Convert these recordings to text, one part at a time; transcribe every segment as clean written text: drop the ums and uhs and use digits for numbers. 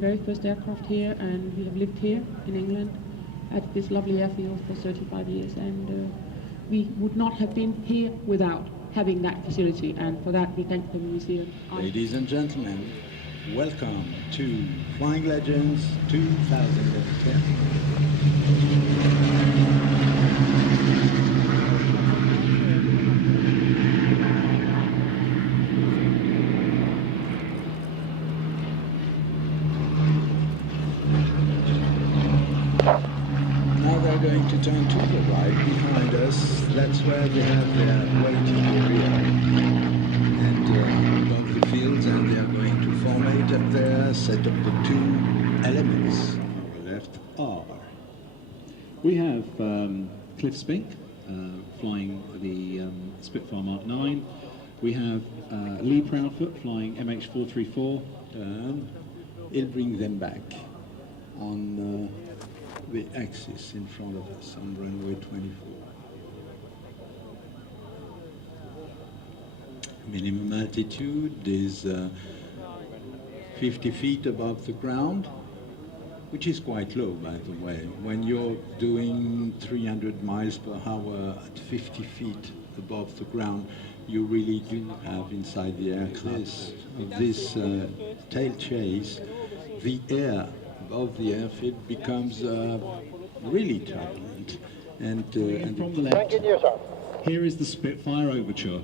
Very first aircraft here, and we have lived here in England at this lovely airfield for 35 years, and we would not have been here without having that facility, and for that we thank the museum. Ladies and gentlemen, welcome to Flying Legends 2010. Now they're going to turn to the right behind us. That's where they have their waiting area. And above the fields, and they are going to formate up there, set up the two elements. Our left are. We have Cliff Spink flying the Spitfire Mark 9. We have Lee Proudfoot flying MH434. And he'll bring them back on the axis in front of us on runway 24. Minimum altitude is 50 feet above the ground, which is quite low, by the way. When you're doing 300 miles per hour at 50 feet above the ground, you really do have inside the aircraft this tail chase. The air above the airfield becomes really turbulent. And from the left, here is the Spitfire Overture.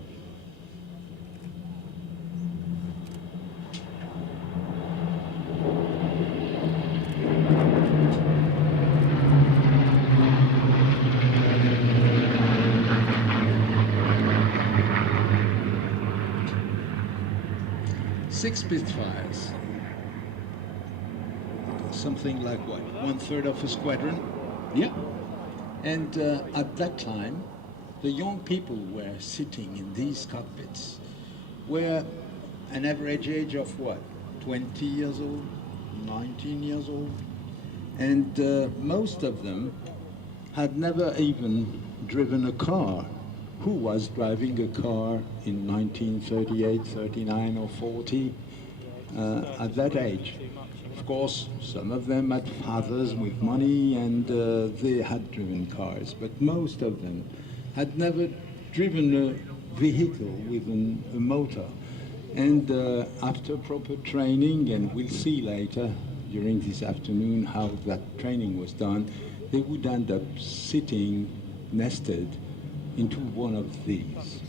Six Spitfires, something like what, 1/3 of a squadron? Yeah. And at that time, the young people were sitting in these cockpits, were an average age of what, 20 years old, 19 years old, and most of them had never even driven a car. Who was driving a car in 1938, 39 or 40 at that age? Of course, some of them had fathers with money and they had driven cars, but most of them had never driven a vehicle with a motor. And after proper training, and we'll see later during this afternoon how that training was done, they would end up sitting nested into one of these.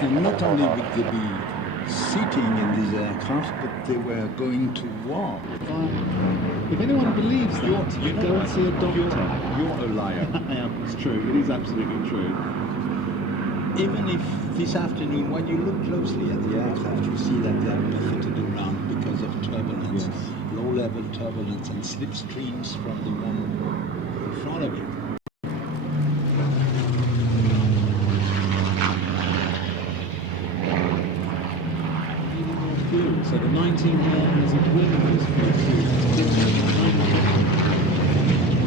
And not only would they be sitting in these aircraft, but they were going to war. If anyone believes that, You know go and what? see a doctor. You're a liar. I am. It's true. It is absolutely true. Even if this afternoon, when you look closely at the aircraft, you see that they're buffeted around because of turbulence, Yes. low-level turbulence and slipstreams from the one in front of you. So the 19 here has a wing of this fuel.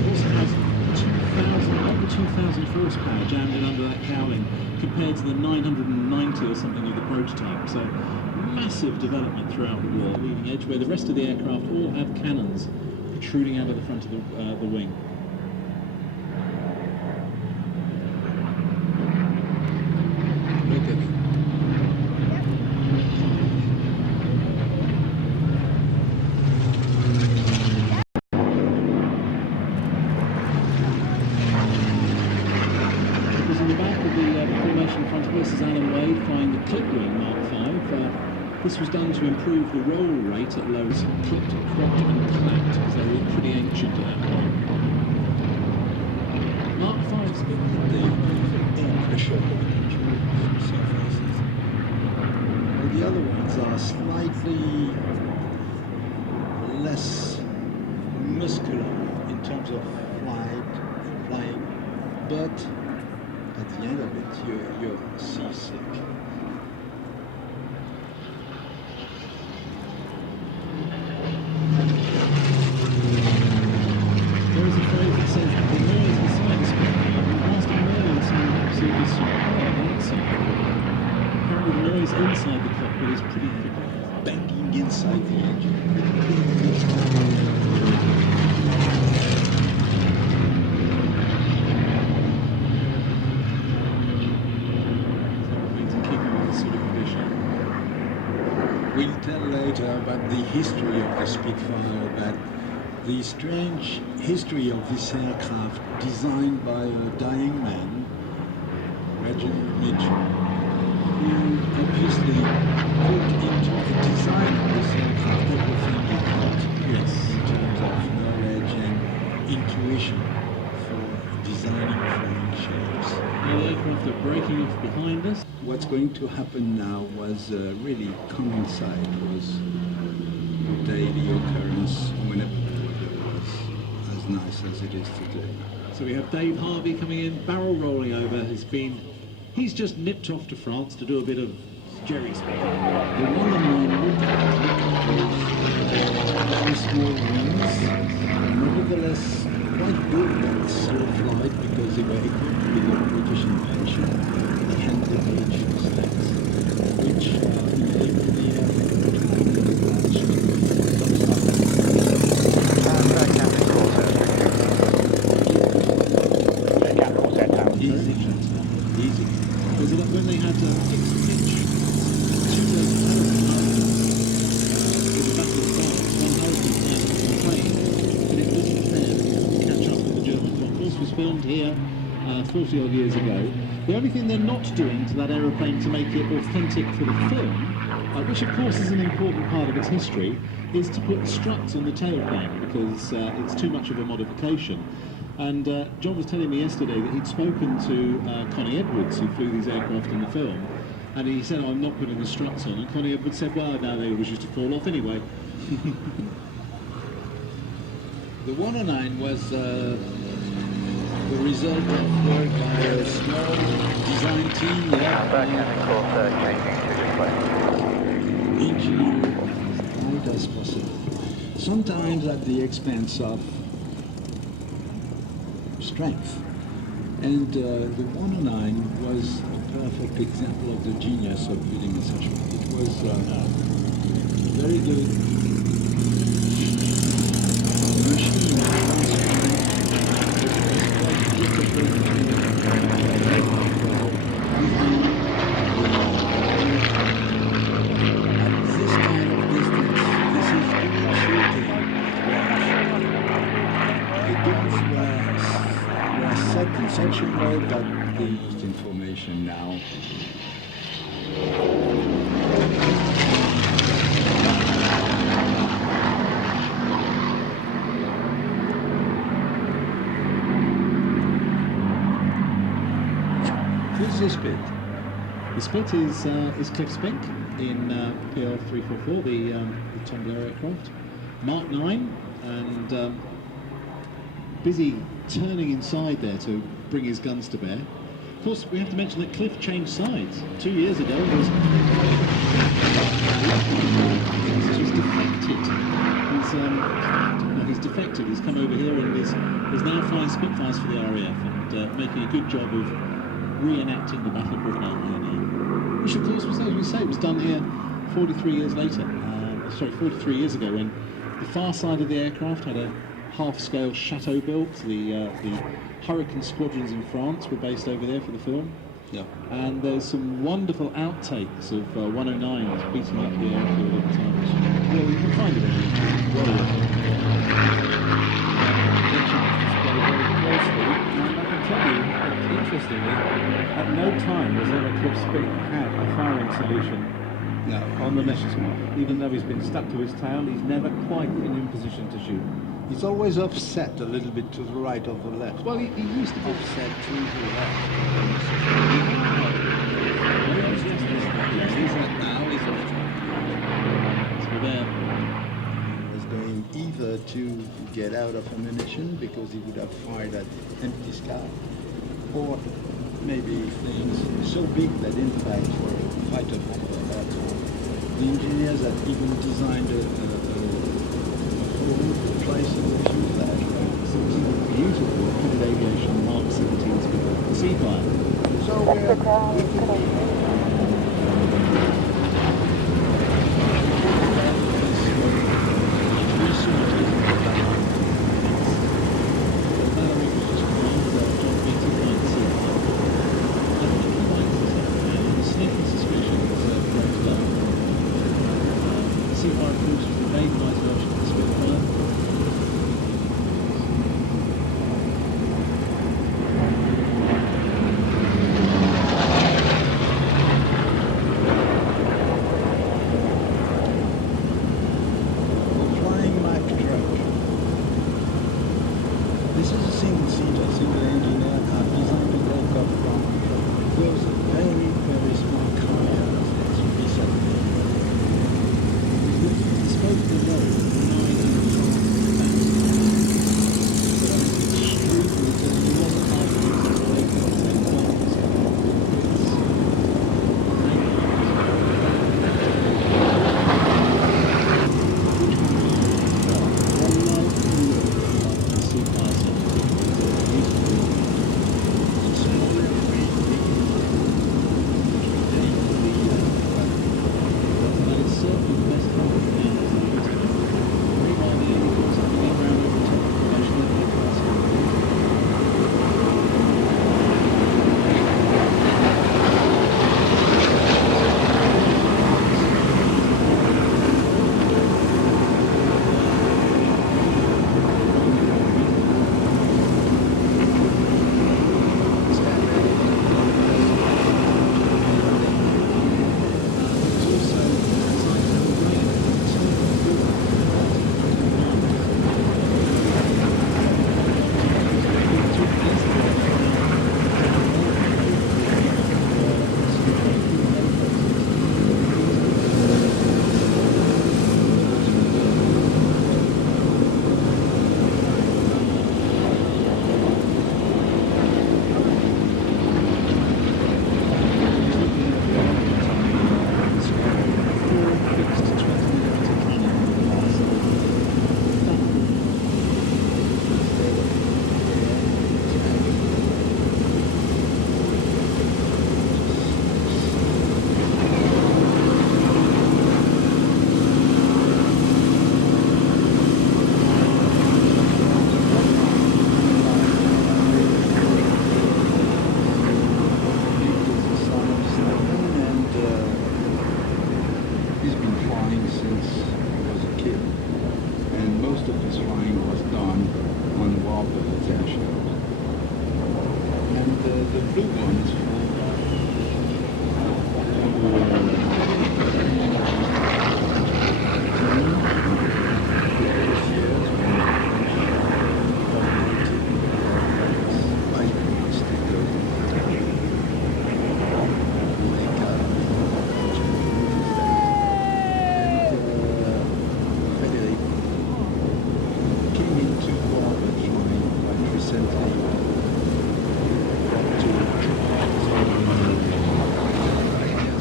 It also has 2,000 horsepower jammed in under that cowling compared to the 990 or something of the prototype. So massive development throughout the war, leading edge, where the rest of the aircraft all have cannons protruding out of the front of the wing. Look at it. Because in the back of the formation in front of us is Alan Wade flying the Clipwing Mark 5. This was done to improve the roll rate at lows, clipped, cropped and clapped, so they're pretty ancient at that point. Mark 5's The air pressure surfaces. Well, the other ones are slightly less muscular in terms of flying, but at the end of it, you're seasick. There is a phrase that says the noise inside the spectacle must emerge something absolutely superb outside. Apparently the noise inside the cockpit is pretty heavy. Banging inside the engine. We'll tell later about the history of the Spitfire, about the strange history of this aircraft designed by a dying man, Reginald Mitchell, who obviously put into the design of this aircraft everything he could, yes, in terms of knowledge and intuition for designing flying shapes. Now the aircraft are breaking off behind us. What's going to happen now was really coincide was daily occurrence whenever the weather was as nice as it is today. So we have Dave Harvey coming in, barrel rolling over. He's just nipped off to France to do a bit of jerry spinning. The 109 would have small wings, nevertheless quite good at slow flight because they were equipped with a British invention. And the H stacks, which enable the easy. Was it when they had fixed pitch to the battle of plane, but it wasn't there to catch up with the Germans. Of course, was filmed here 40 odd years ago. The only thing they're not doing to that aeroplane to make it authentic for the film, which of course is an important part of its history, is to put the struts on the tailplane because it's too much of a modification. And John was telling me yesterday that he'd spoken to Connie Edwards, who flew these aircraft in the film, and he said, "Oh, I'm not putting the struts on." And Connie Edwards said, "Well, no, they always used to fall off anyway." The 109 was the result of work by a small design team engineered as light as possible, sometimes at the expense of strength. And the 109 was a perfect example of the genius of building such one. It was very good machine. At this kind of distance, this is good shooting. The guns were set in such a way that they used information now. Who's the Spit? The Spit is Cliff Spink in PL 344, the Tom Blair aircraft, Mark 9, and busy turning inside there to bring his guns to bear. Of course, we have to mention that Cliff changed sides 2 years ago. He's defected. He's defected. He's come over here and is now flying Spitfires for the RAF and making a good job of reenacting the Battle of Britain here now. Which, of course, was, as we say, was done here 43 years later. 43 years ago, when the far side of the aircraft had a half-scale chateau built. The Hurricane squadrons in France were based over there for the film. Yeah. And there's some wonderful outtakes of 109s beating up the airfield at the time. Well, you can find it Interestingly, at no time has ever Cliff Spink had a firing solution on the meshes mark. Even though he's been stuck to his tail, he's never quite been in position to shoot. He's always offset a little bit to the right or the left. Well, he used to be Offset to the left. Now he's off track. So there. He was going either to get out of ammunition because he would have fired at empty sky, or maybe things so big that in fact for a fighter bomber at that time, the engineers had even designed a hole for placing the fuselage. Something beautiful, heavy aviation Mark 17 Sea Fire. So this is a single-seater, single-engine aircraft designed to take off from those very, very small carriers that we said. It's supposed to be low, 9,500 but I think it's extremely, so it wasn't hard to use it at the same time.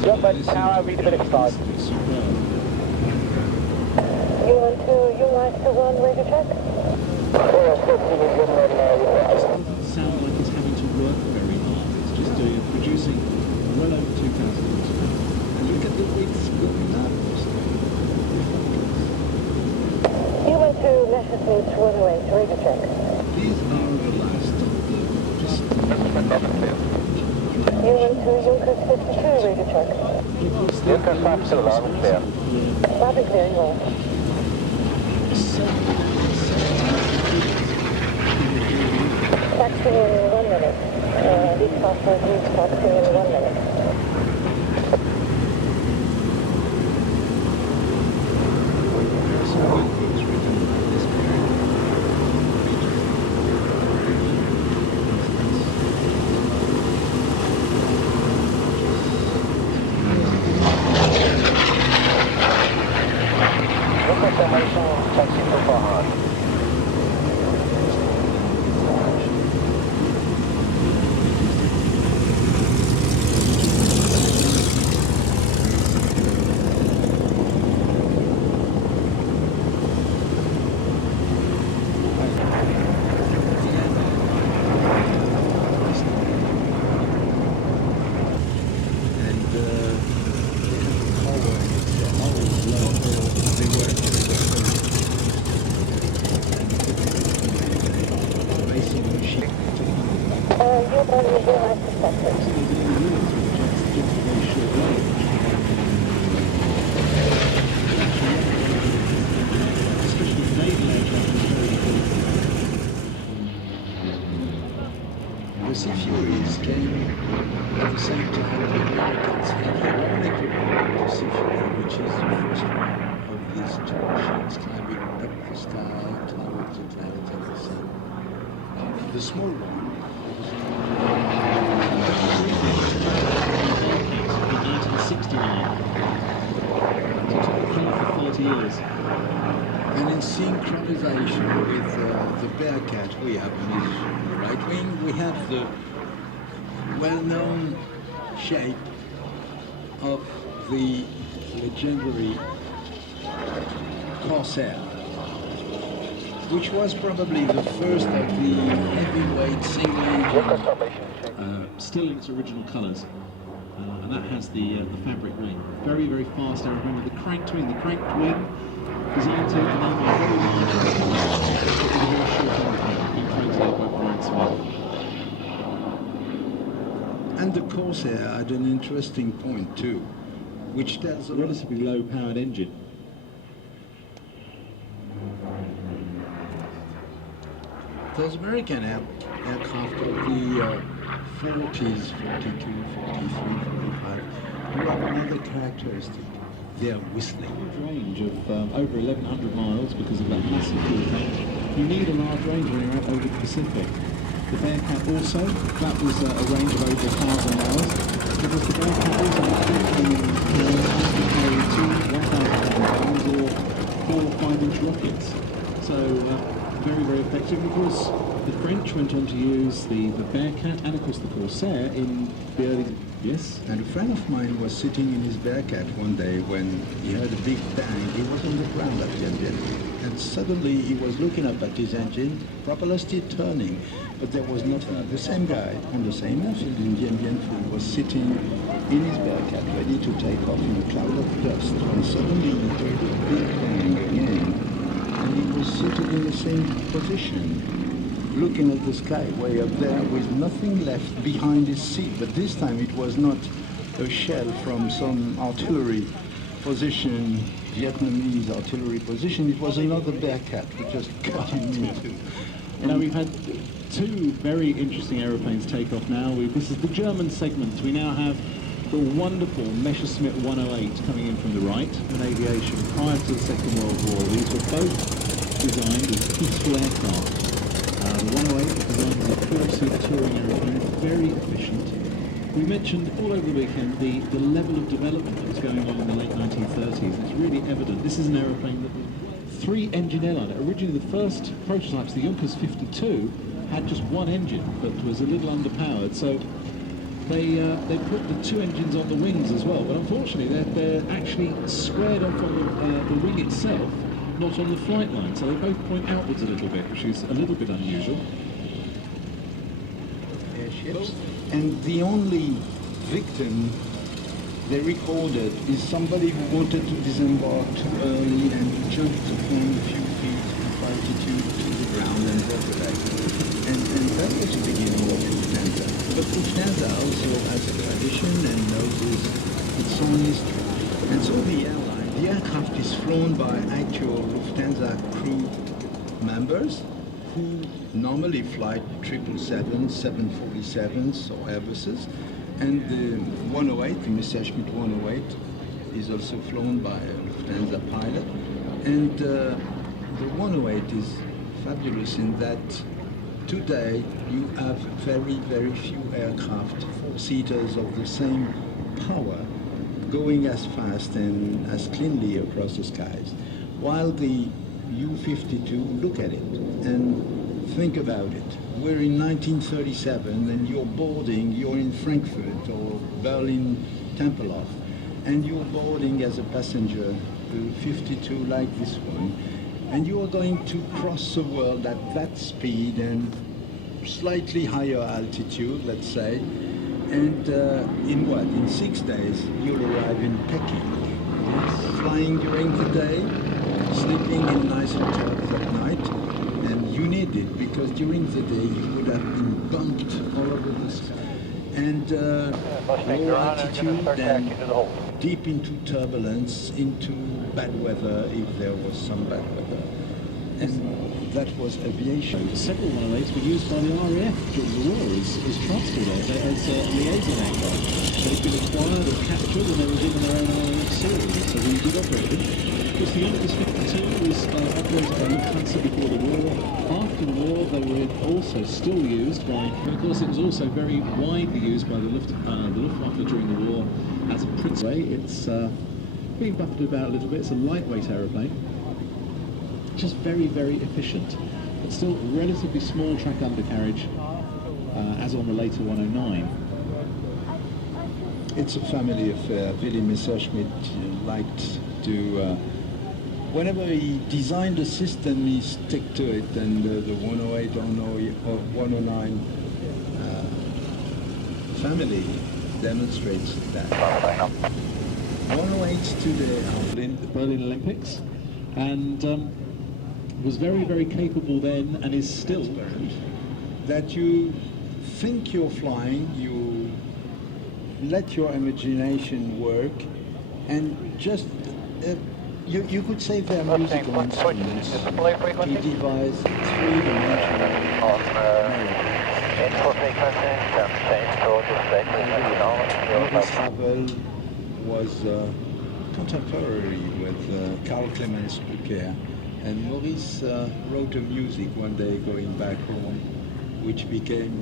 Duxford Tower, readability 5. You want to run radio check? It just doesn't sound like it's having to work very hard. It's just producing well over 2,000 horsepower. and look at the weights going up. You want to Messerschmitt runway to radio check? These are the last of the just You want to Junkers 52 radio check? Junkers 52 alarm is clear. That is clear, you are. Taxi in 1 minute. This passport needs taxi in 1 minute. Junkers formation, taxi to Farhan. synchronization with the Bearcat we have on his right wing. We have the well-known shape of the legendary Corsair, which was probably the first of the heavyweight single-engine. Still in its original colours, and that has the fabric wing. Very, very fast aeroplane with the cranked wing. The cranked wing designed to enable a very large aircraft with a very short undercarriage. You can translate both ranks well. And the Corsair had an interesting point too, which tells a Relatively low-powered engine. Those American aircraft of the 40s, 42, 43, 45, you have another characteristic. They're whistling. Huge range of over 1,100 miles because of that massive fuel tank. You need a large range when you're out over the Pacific. The Bearcat also, that was a range of over 1,000 miles, because the Bearcat also carry 1,000 pounds or 4 or 5-inch rockets. So very, very effective. Of course, the French went on to use the Bearcat and of course the Corsair in the early... Yes? And a friend of mine was sitting in his Bearcat one day when he heard a big bang. He was on the ground at the engine. And suddenly he was looking up at his engine, propeller still turning, but there was nothing. The same guy on the same engine in the Indian field was sitting in his Bearcat ready to take off in a cloud of dust. And suddenly he heard a big bang again. And he was seated in the same position, looking at the sky way up there with nothing left behind his seat. But this time it was not a shell from some artillery position, Vietnamese artillery position. It was another Bearcat which just cut him into. Now we've had two very interesting aeroplanes take off now. This is the German segment. We now have the wonderful Messerschmitt 108 coming in from the right. In aviation, prior to the Second World War, these were both designed as peaceful aircraft. The 108 was designed as a 4-seat touring aeroplane, very efficient. We mentioned all over the weekend the level of development that was going on in the late 1930s. It's really evident. This is an aeroplane that was 3-engine airliner. Originally, the first prototypes, the Junkers 52, had just one engine, but was a little underpowered. So they put the 2 engines on the wings as well. But unfortunately, they're actually squared off on the wing itself, not on the flight line. So they both point outwards a little bit, which is a little bit unusual. Airships. And the only victim they recorded is somebody who wanted to disembark too early and jumped from a few feet of altitude to the ground and broke the leg. And that was the beginning of Lufthansa. But Lufthansa also has a tradition and knows its own history. And so the aircraft is flown by actual Lufthansa crew members who normally fly 777s, 747s or Airbuses. And the 108, the Messerschmitt 108, is also flown by a Lufthansa pilot. And the 108 is fabulous in that today you have very, very few aircraft, 4-seaters of the same power, going as fast and as cleanly across the skies. While the U-52, look at it and think about it. We're in 1937 and you're in Frankfurt or Berlin Tempelhof, and you're boarding as a passenger a 52 like this one, and you are going to cross the world at that speed and slightly higher altitude, let's say, and in what? In 6 days you'll arrive in Peking, flying during the day, sleeping in nice hotels at night. And you need it because during the day you would have been bumped all over the sky. And low altitude and deep into turbulence, into bad weather if there was some bad weather. And that was aviation. Several 108s were used by the RAF during the war as transport as liaison aircraft. They've been acquired or captured and they were given their own RAF series, so we did operate them. Of course, the Junkers 52 was operated by Lufthansa before the war. After the war, they were also still used by... And of course, it was also very widely used by the Luftwaffe during the war as a principal. It's being buffeted about a little bit. It's a lightweight aeroplane. just very, very efficient. But still relatively small track undercarriage, as on the later 109. It's a family affair. Willy Messerschmitt liked to, whenever he designed a system, he stick to it, and the 108 or 109 family demonstrates that. 108s today are In the Berlin Olympics, and was very, very capable then, and is still. That you think you're flying, you let your imagination work, and just you could say they're musical instruments. He devised three-dimensional Maurice Ravel was contemporary with Karl Clemens Bruckner, and Maurice wrote a music one day going back home, which became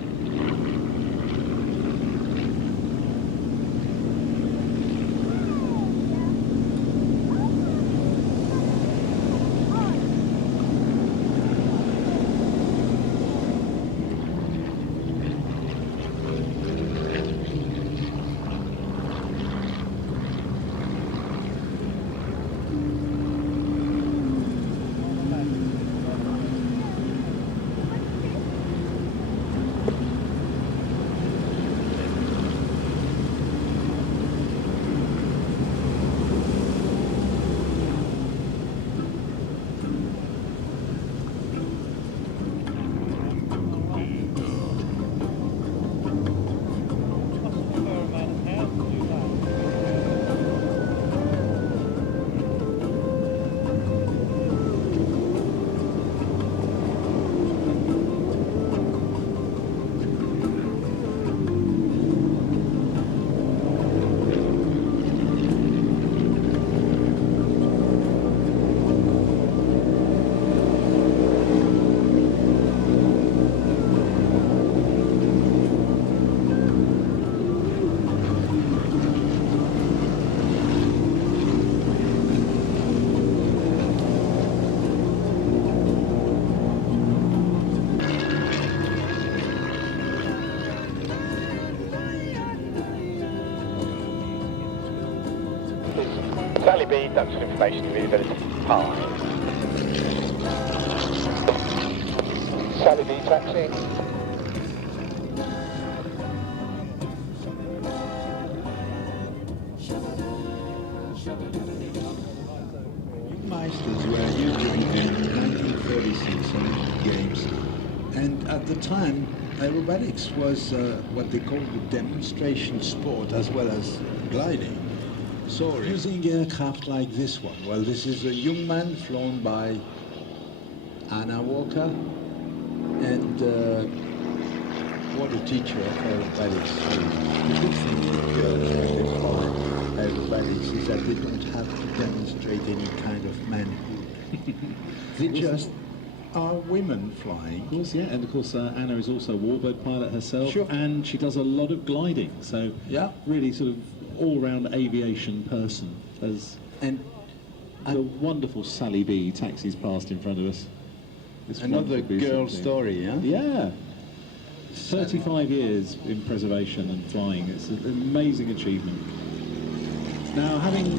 Sally B, Duxford information, availability 5. Sally B, taxi. Meisters were here during the 1936 Olympic Games, and at the time aerobatics was what they called the demonstration sport as well as gliding. So using aircraft like this one, well, this is a young man flown by Anna Walker, and what a teacher of aerobatics. The good thing with girls with aerobatics is that they don't have to demonstrate any kind of manhood. They just are women flying. Of course, yeah, and of course Anna is also a warbird pilot herself, Sure. and she does a lot of gliding, so Yeah. really sort of all-round aviation person. As And the wonderful Sally B taxis past in front of us. This another wonderful piece girl of thing. story, huh? Yeah. 35 years in preservation and flying. It's an amazing achievement. Now, having,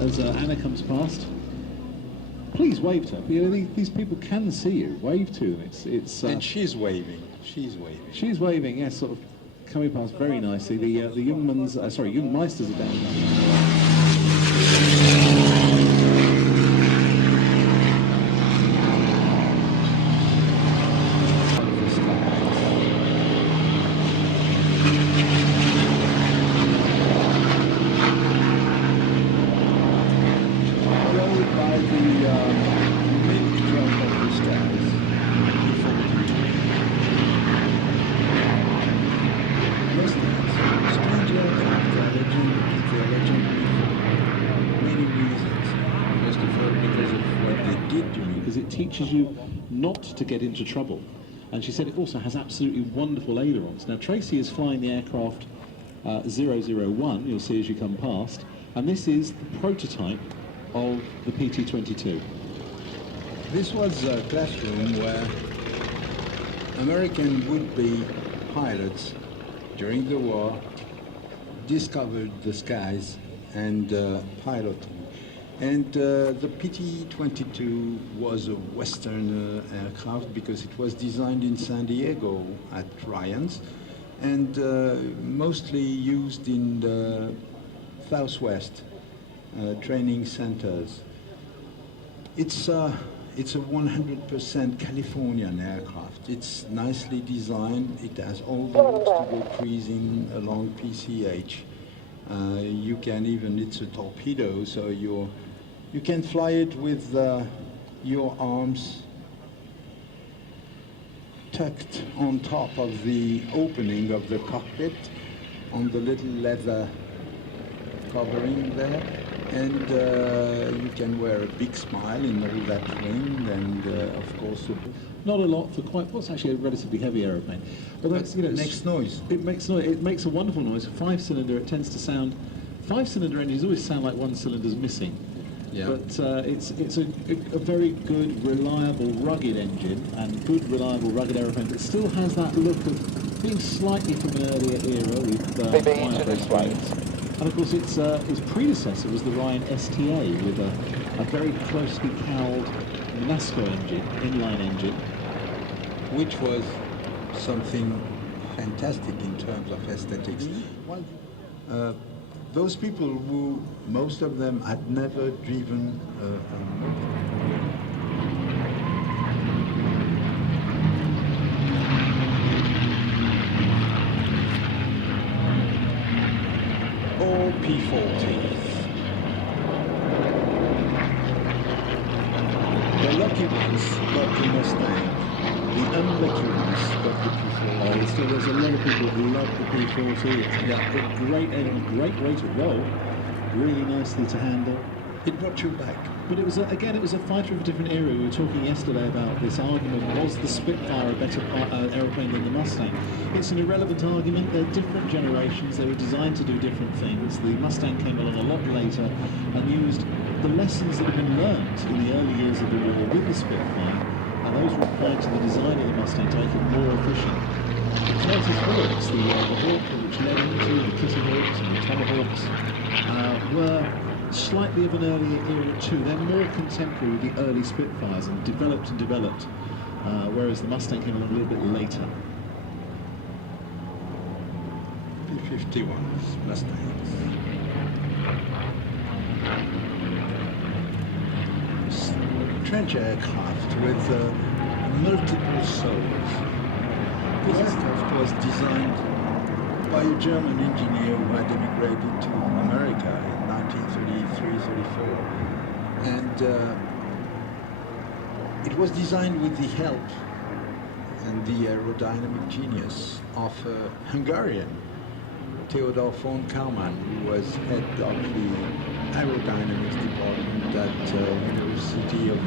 as Anna comes past, please wave to her. You know, these people can see you. Wave to them. It's And she's waving. She's waving. she's waving, yes, sort of coming past very nicely. The young Meisters are down. Because it teaches you not to get into trouble. And she said it also has absolutely wonderful ailerons. Now Tracy is flying the aircraft 001, you'll see as you come past, and this is the prototype of the PT-22. This was a classroom where American would-be pilots during the war discovered the skies and piloting. And the PT-22 was a Western aircraft because it was designed in San Diego at Ryan's and mostly used in the Southwest training centers. It's a 100% Californian aircraft. It's nicely designed. It has all the routes to go cruising along PCH. You can even, it's a torpedo, so you can fly it with your arms tucked on top of the opening of the cockpit on the little leather covering there. And you can wear a big smile in all that wing, and of course, not a lot for quite what's actually a relatively heavy aeroplane. Well, that's, you know, it makes noise. It makes noise. It makes a wonderful noise. A five-cylinder. It tends to sound. Five-cylinder engines always sound like one cylinder's missing. Yeah. But it's a very good, reliable, rugged engine, and good, reliable, rugged aeroplane that still has that look of being slightly from an earlier era with BB to this way. And of course, its predecessor was the Ryan STA with a very closely cowled NASCO engine, inline engine, which was something fantastic in terms of aesthetics. Those people who, most of them, had never driven a motor. All P-40s. The lucky ones got the Mustang. The unlucky ones got the P-40. So there's a lot of people who love the P-40. It's a great engine, great way to roll, really nicely to handle. It brought you back. But it was, again, it was a fighter of a different era. We were talking yesterday about this argument, was the Spitfire a better aeroplane than the Mustang? It's an irrelevant argument. They're different generations. They were designed to do different things. The Mustang came along a lot later and used the lessons that had been learned in the early years of the war with the Spitfire, and those were applied to the design of the Mustang to make it more efficient. The Curtiss Hawks, the Hawk which led into the Kitty Hawks and the Tomahawks, were slightly of an earlier era too. They're more contemporary with the early Spitfires and developed, whereas the Mustang came along a little bit later. P-51s, Mustangs. Trench aircraft with multiple souls. This aircraft was designed by a German engineer who had emigrated to America in 1933-34, and it was designed with the help and the aerodynamic genius of a Hungarian, Theodor von Karman, who was head of the aerodynamics department at University of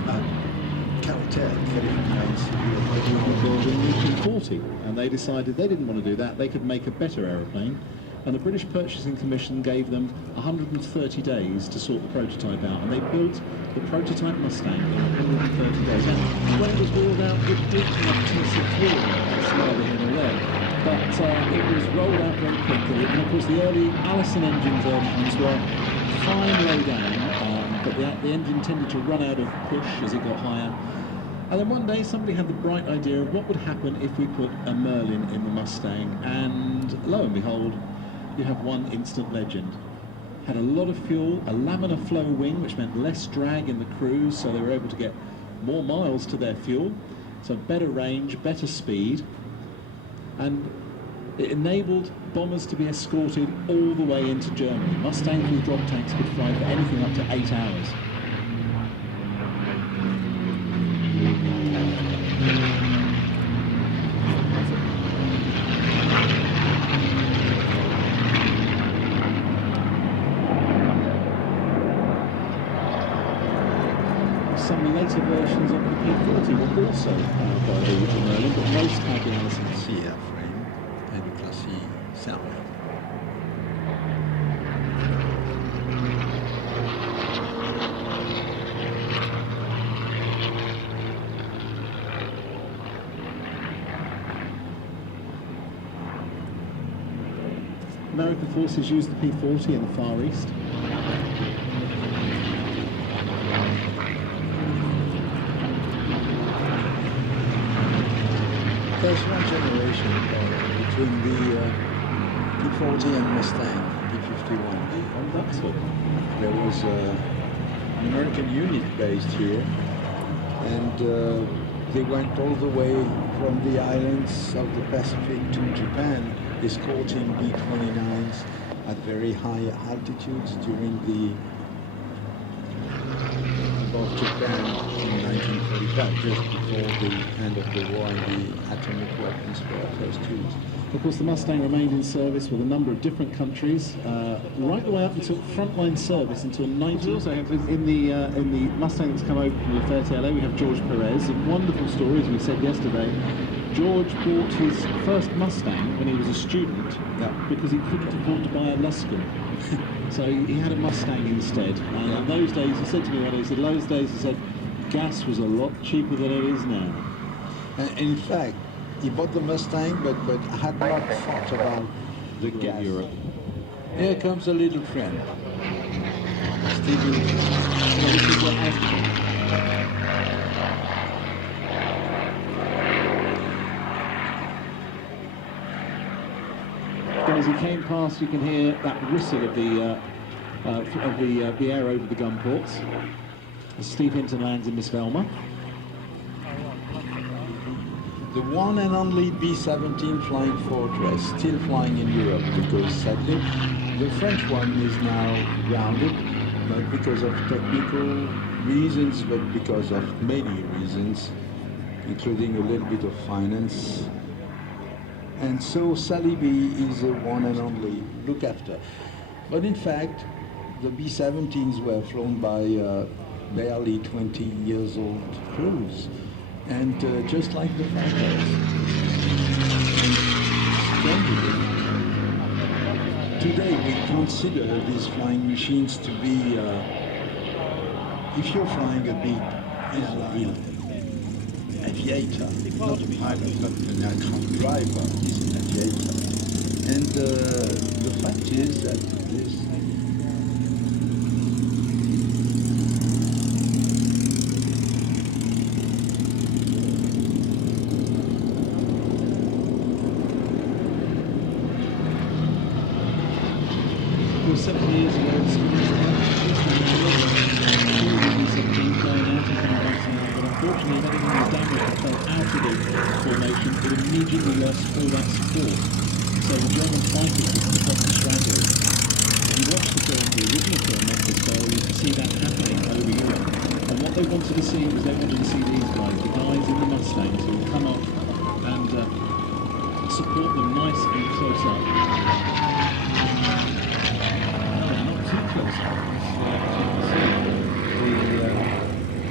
Caltech, California Institute of Technology. Building the P-40, and they decided they didn't want to do that. They could make a better aeroplane, and the British Purchasing Commission gave them 130 days to sort the prototype out, and they built the prototype Mustang in 130 days. And when it was rolled out, it did have T6 wheels slightly here and there, but it was rolled out very quickly. And of course, the early Allison engine versions were fine low down, but the engine tended to run out of push as it got higher. And then one day somebody had the bright idea of what would happen if we put a Merlin in the Mustang, and lo and behold, you have one instant legend. Had a lot of fuel, a laminar flow wing, which meant less drag in the cruise, so they were able to get more miles to their fuel, so better range, better speed, and it enabled bombers to be escorted all the way into Germany. Mustangs with drop tanks could fly for anything up to 8 hours. Some later versions of the P-40 were also powered by the Merlin, but most had the Allison C airframe and a Class C salvo. forces used the P-40 in the Far East. There's one generation between the P-40 and Mustang, P-51. On Duxford. There was an American unit based here, and they went all the way from the islands of the Pacific to Japan, escorting B-29s at very high altitudes during the above Japan in 1945, just before the end of the war and the atomic weapons were first used. Of course, the Mustang remained in service with a number of different countries, right the way up until frontline service until 19. Also, in the Mustang that's come over from the LA, we have George Perez. A wonderful story, as we said yesterday. George bought his first Mustang when he was a student because he couldn't afford to buy a Luscombe. So he had a Mustang instead. And in those days, he said to me one day, he said, those days, he said, gas was a lot cheaper than it is now. In fact, he bought the Mustang, but had not thought about the gas. Europe. Here comes a little friend. Stevie. This is what happened. As he came past, you can hear that whistle of the air over the gun ports. As Steve Hinton lands in Miss Velma. The one and only B-17 Flying Fortress, still flying in Europe, because sadly the French one is now grounded, not because of technical reasons, but because of many reasons, including a little bit of finance. And so Sally B is a one and only look after. But in fact, the B-17s were flown by barely 20 years old crews. And just like the fighters. Today we consider these flying machines to be, if you're flying a big airline, aviator, not a pilot, not an aircraft driver, is an aviator. And the fact is that this Well, 7 years ago, it's but unfortunately, if anything was damaged and fell out of the formation, it immediately lost all that support. So the German fighter systems got stranded. If you watch the film, the original film, Memphis Belle, you can see that happening over Europe. And what they wanted to see was they wanted to see these guys, the guys in the Mustangs, who would come up and support them nice and close up.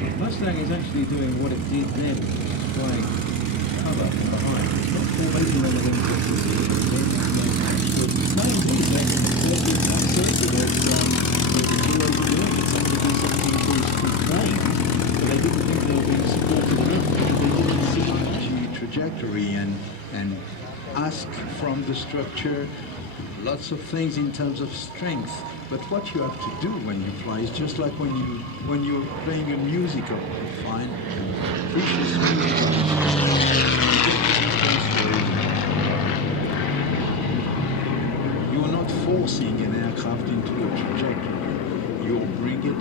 The Mustang is actually doing what it did then, trying cover from behind. It's not formation on the wings. trajectory and ask from the structure lots of things in terms of strength. But what you have to do when you fly is just like when you're playing a musical, you find precious music. You are not forcing an aircraft into a trajectory. You bring it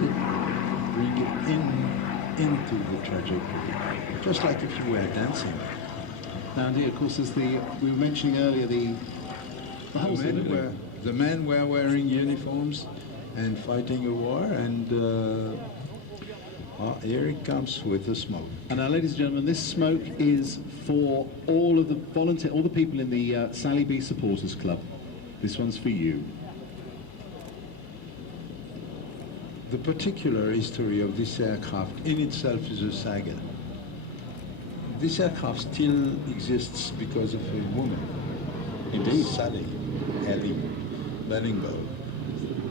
into the trajectory, just like if you were dancing. Now, indeed, of course, as we were mentioning earlier, the whole thing. The men were wearing uniforms and fighting a war, and here it comes with the smoke. And now, ladies and gentlemen, this smoke is for all of the all the people in the Sally B Supporters Club. This one's for you. The particular history of this aircraft in itself is a saga. This aircraft still exists because of a woman. Indeed. Sally Ellie Benningbow.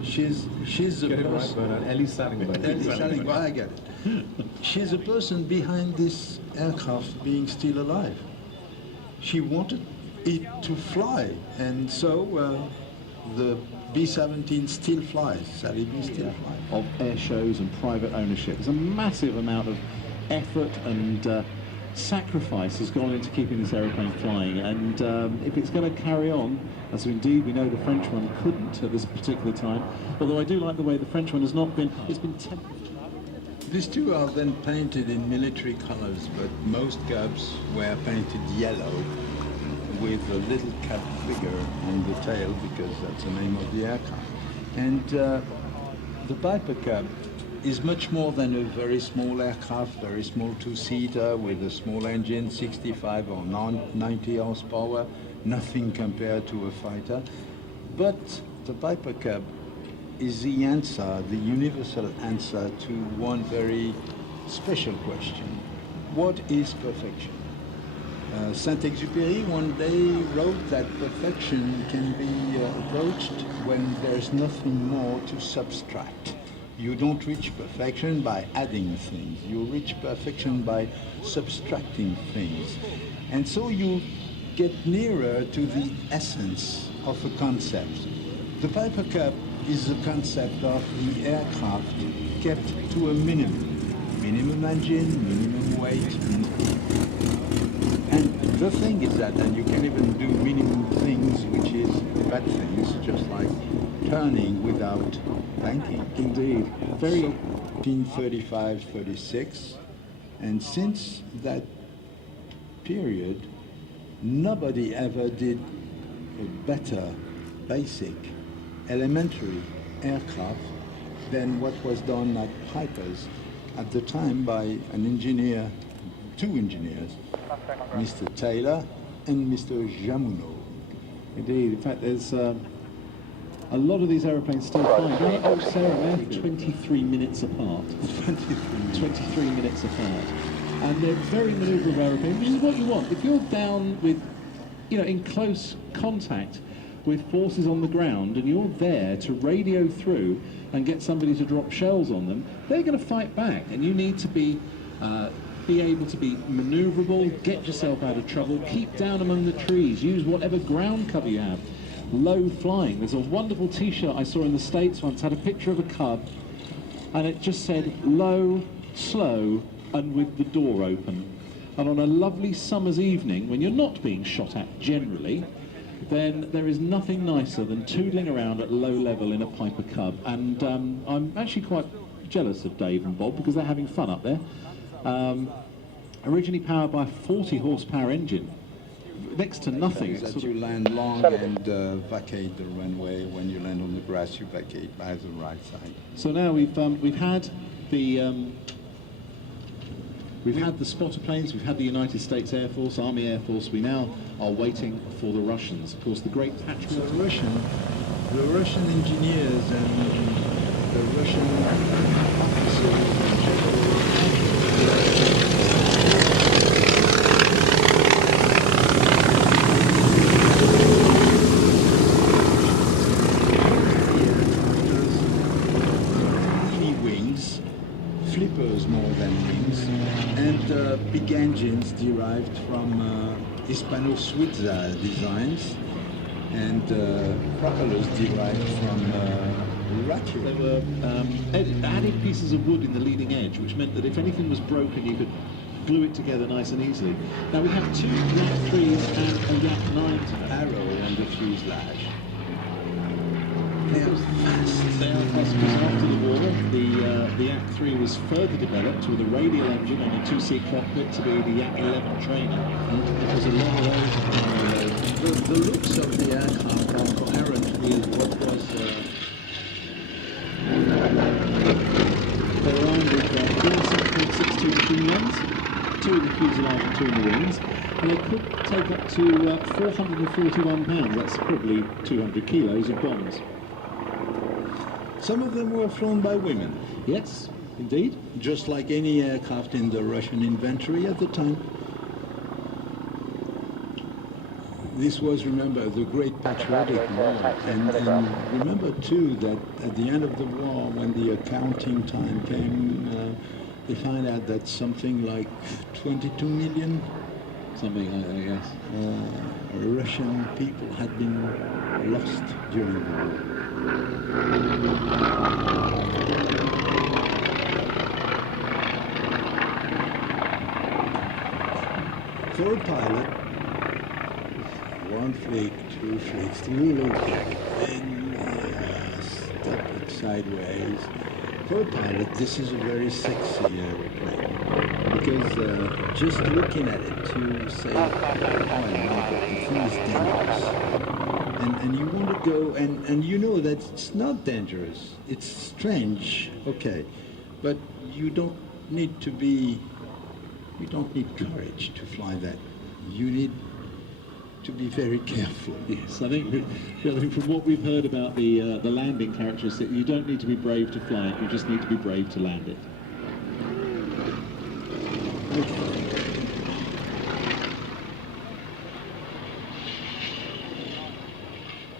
She's the person. Ellie Sallingbow. Ellie Sallingbow, I get it. She's the person behind this aircraft being still alive. She wanted it to fly, and so the B-17 still flies, Sally B still flies. Of air shows and private ownership. There's a massive amount of effort and sacrifice has gone into keeping this aeroplane flying, and if it's going to carry on, as indeed we know the French one couldn't at this particular time, although I do like the way the French one has not been, it's been These two are then painted in military colors, but most Cubs were painted yellow with a little cat figure on the tail, because that's the name of the aircraft. And the Piper Cub is much more than a very small aircraft, very small two-seater with a small engine, 65 or 90 horsepower, nothing compared to a fighter. But the Piper Cub is the answer, the universal answer to one very special question. What is perfection? Saint-Exupéry one day wrote that perfection can be approached when there's nothing more to subtract. You don't reach perfection by adding things. You reach perfection by subtracting things. And so you get nearer to the essence of a concept. The Piper Cub is the concept of the aircraft kept to a minimum. Minimum engine, minimum weight. And the thing is that, and you can even do minimum things, which is bad things, just like turning without banking. indeed very... 1935-36, and since that period, nobody ever did a better basic elementary aircraft than what was done at Piper's at the time by an engineer, two engineers, Mr. Taylor and Mr. Jamuno. Indeed, in fact there's a lot of these aeroplanes still flying. They're 23 minutes apart. 23 minutes apart. And they're very manoeuvrable aeroplanes, which is what you want. If you're down with, in close contact with forces on the ground and you're there to radio through and get somebody to drop shells on them, they're going to fight back, and you need to be able to be manoeuvrable, get yourself out of trouble, keep down among the trees, use whatever ground cover you have. Low flying. There's a wonderful t-shirt I saw in the States once, had a picture of a Cub, and it just said low, slow, and with the door open. And on a lovely summer's evening, when you're not being shot at generally, then there is nothing nicer than toodling around at low level in a Piper Cub. And I'm actually quite jealous of Dave and Bob, because they're having fun up there. Originally powered by a 40 horsepower engine, next to nothing. That you land long and vacate the runway. When you land on the grass, you vacate by the right side. So now we've had the spotter planes, we've had the United States Air Force, Army Air Force. We now are waiting for the Russians. Of course, the great Patriot. The Russian engineers and the Russian officers and generals. Flippers more than wings, and big engines derived from Hispano-Switzer designs, and propellers derived from Iraqi. They were added pieces of wood in the leading edge, which meant that if anything was broken, you could glue it together nice and easily. Now we have two Yak 3s and a Yak 9 arrow on the fuselage. They are fast. They are fast, because after the war, the Yak 3 was further developed with a radial engine and a two-seat cockpit to be the Yak 11 trainer. It was a long way. The looks of the aircraft are coherent with what was... They were armed with 7.62 machine guns, 2 in the fuselage and 2 in the wings, and they could take up to 441 pounds, that's probably 200 kilos of bombs. Some of them were flown by women. Yes, indeed. Just like any aircraft in the Russian inventory at the time. This was, remember, the Great Patriotic War. And remember, too, that at the end of the war, when the accounting time came, they find out that something like 22 million something, I guess. Russian people had been lost during the war. For a pilot, one flick, two flicks, little flick, then stop it sideways. For a pilot, this is a very sexy aeroplane, because just looking at it, you say, oh my God, the thing is dangerous. And you want to go, and you know that it's not dangerous. It's strange, okay, but you don't need courage to fly that. You need to be very careful. Yes, I think from what we've heard about the landing characteristics, you don't need to be brave to fly it, you just need to be brave to land it. Okay.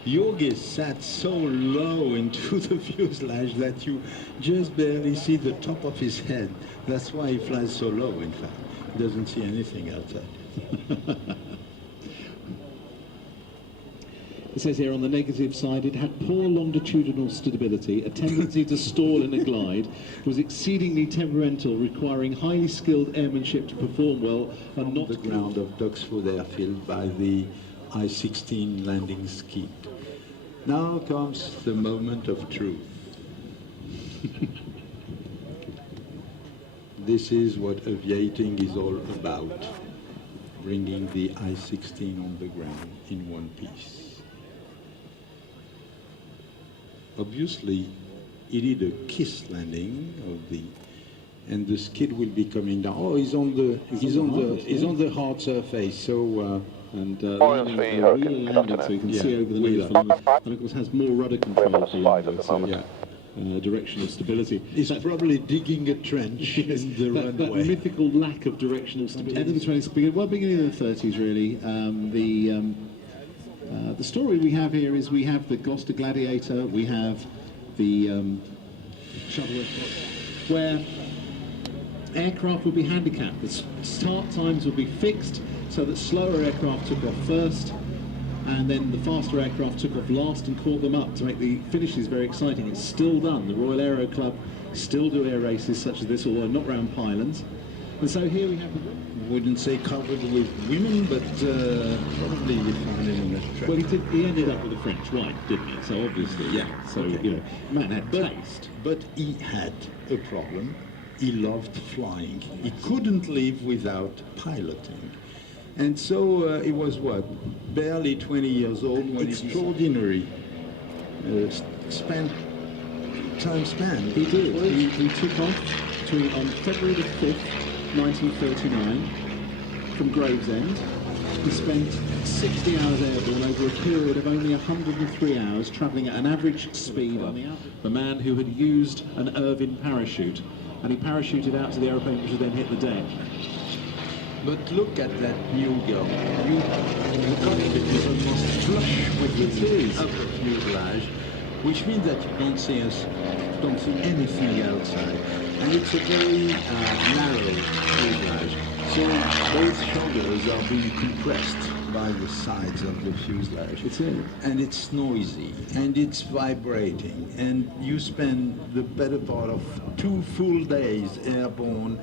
Yorgis sat so low into the fuselage that you just barely see the top of his head. That's why he flies so low, in fact. He doesn't see anything outside. It says here on the negative side, it had poor longitudinal stability, a tendency to stall in a glide, was exceedingly temperamental, requiring highly skilled airmanship to perform well, and not the ground of Duxford airfield by the I-16 landing skid. Now comes the moment of truth. This is what aviating is all about, bringing the I-16 on the ground in one piece. Obviously, he did a kiss landing of and the skid will be coming down. Oh, he's on the hard surface. So and landing, really landed, so you can see over the nose, and of course has more rudder control for longer, so directional stability. He's probably digging a trench in the runway. That mythical lack of directional stability. End of the 20s, beginning of the 30s, really. The story we have here is we have the Gloucester Gladiator, we have the Shuttleworth, where aircraft would be handicapped. The start times would be fixed so that slower aircraft took off first, and then the faster aircraft took off last and caught them up to make the finishes very exciting. It's still done. The Royal Aero Club still do air races such as this, although not round pylons. And so here we have... Wouldn't say covered with women, but probably you found him on the track. Well, he ended up with a French wife, didn't he? So obviously, yeah. So, okay. You know, man had taste. But he had a problem. He loved flying. He couldn't live without piloting. And so he was, what, barely 20 years old when extraordinary time span. He did. He took off on February the 5th, 1939, from Gravesend. He spent 60 hours airborne over a period of only 103 hours, travelling at an average speed on the average. The man who had used an Irvine parachute, and he parachuted out to the aeroplane, which would then hit the deck. But look at that new gun. The cockpit is almost flush with the upper fuselage, which means that you don't see anything outside. And it's a very narrow fuselage. So both shoulders are being compressed by the sides of the fuselage. And it's noisy, and it's vibrating, and you spend the better part of 2 full days airborne,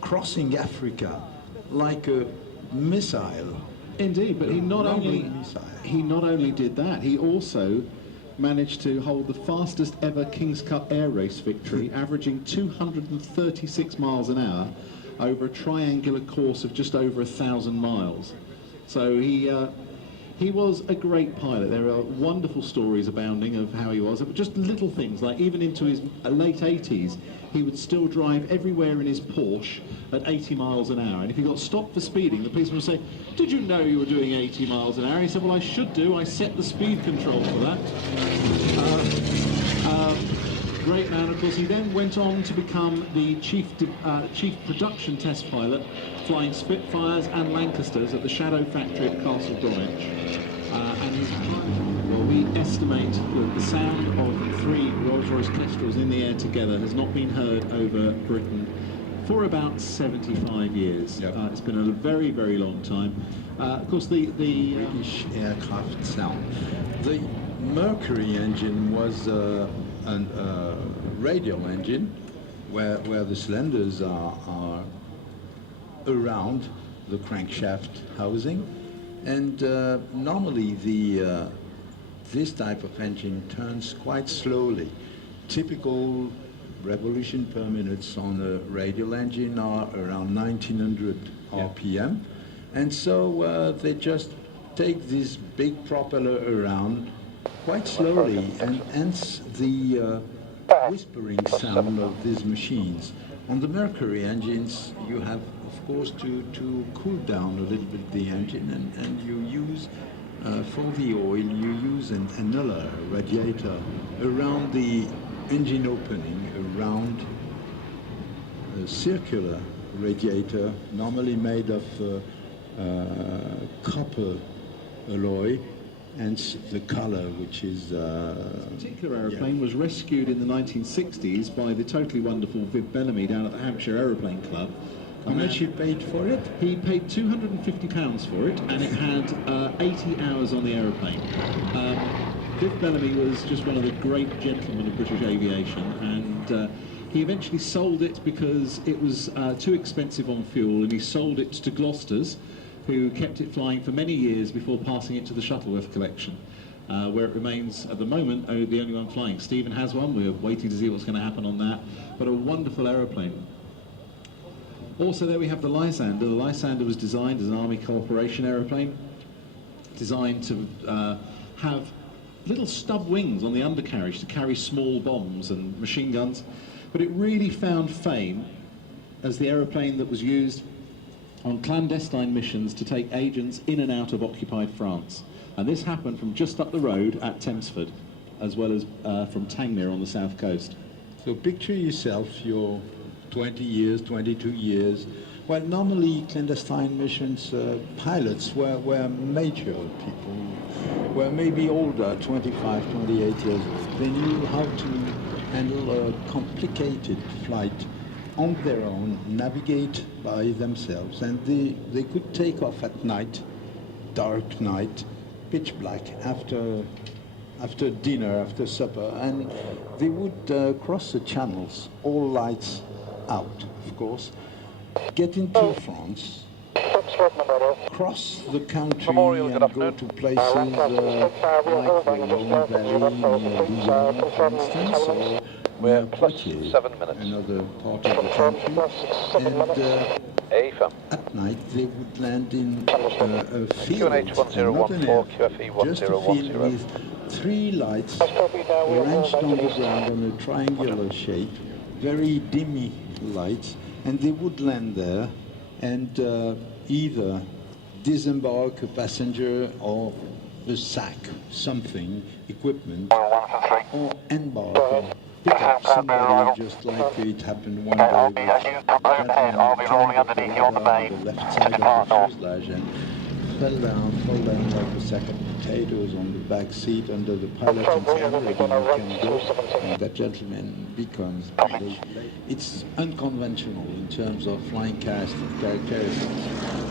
crossing Africa like a missile. Indeed, but he not only did that, he also managed to hold the fastest ever King's Cup air race victory, averaging 236 miles an hour over a triangular course of just over 1,000 miles. So he was a great pilot. There are wonderful stories abounding of how he was, but just little things, like even into his late 80s, he would still drive everywhere in his Porsche at 80 miles an hour. And if he got stopped for speeding, the policeman would say, "Did you know you were doing 80 miles an hour?" He said, "Well, I should do. I set the speed control for that." Great man, of course. He then went on to become the chief production test pilot, flying Spitfires and Lancasters at the Shadow Factory at Castle Bromwich. Well, we estimate that the sound of 3 Rolls-Royce Kestrels in the air together has not been heard over Britain for about 75 years. Yep. It's been a very, very long time. Of course, the British aircraft sound. The Mercury engine was a radial engine where the cylinders are around the crankshaft housing, and normally this type of engine turns quite slowly. Typical revolution per minute on a radial engine are around 1900 RPM, and so they just take this big propeller around quite slowly, and hence the whispering sound of these machines. On the Mercury engines, you have, of course, to cool down a little bit the engine, and you use, for the oil, you use another radiator around the engine opening, around a circular radiator, normally made of copper alloy, and the color, which is... This particular aeroplane was rescued in the 1960s by the totally wonderful Viv Bellamy down at the Hampshire Aeroplane Club. How much he paid for it? He paid £250 for it, and it had 80 hours on the aeroplane. Viv Bellamy was just one of the great gentlemen of British aviation, and he eventually sold it because it was too expensive on fuel, and he sold it to Gloucester's, who kept it flying for many years before passing it to the Shuttleworth collection, where it remains at the moment the only one flying. Stephen has one. We're waiting to see what's going to happen on that, but a wonderful aeroplane. Also there we have the Lysander. The Lysander was designed as an Army cooperation aeroplane, designed to have little stub wings on the undercarriage to carry small bombs and machine guns, but it really found fame as the aeroplane that was used on clandestine missions to take agents in and out of occupied France. And this happened from just up the road at Thamesford, as well as from Tangmere on the south coast. So picture yourself, you're 20 years, 22 years. Well, normally clandestine missions, pilots were major people, were maybe older, 25, 28 years old. They knew how to handle a complicated flight on their own, navigate by themselves, and they could take off at night, dark night, pitch black, after dinner, after supper, and they would cross the channels, all lights out, of course, get into France, cross the country and go to places like the Rhone Valley, near Dijon, for instance, or We're near plus Poitiers, 7 minutes. another part of the country, and at night they would land in a field, not an airfield, just a field with 3 lights arranged on the ground on a triangular shape, very dimmy lights, and they would land there and either disembark a passenger or a sack, something, equipment, or embark or pick up somebody, just like it happened one day with I'll be rolling underneath you on the left side of the fuselage, and fell down like a sack of potatoes on the back seat under the pilot and said, "You can go," and that gentleman becomes pilot. It's unconventional in terms of flying characteristics.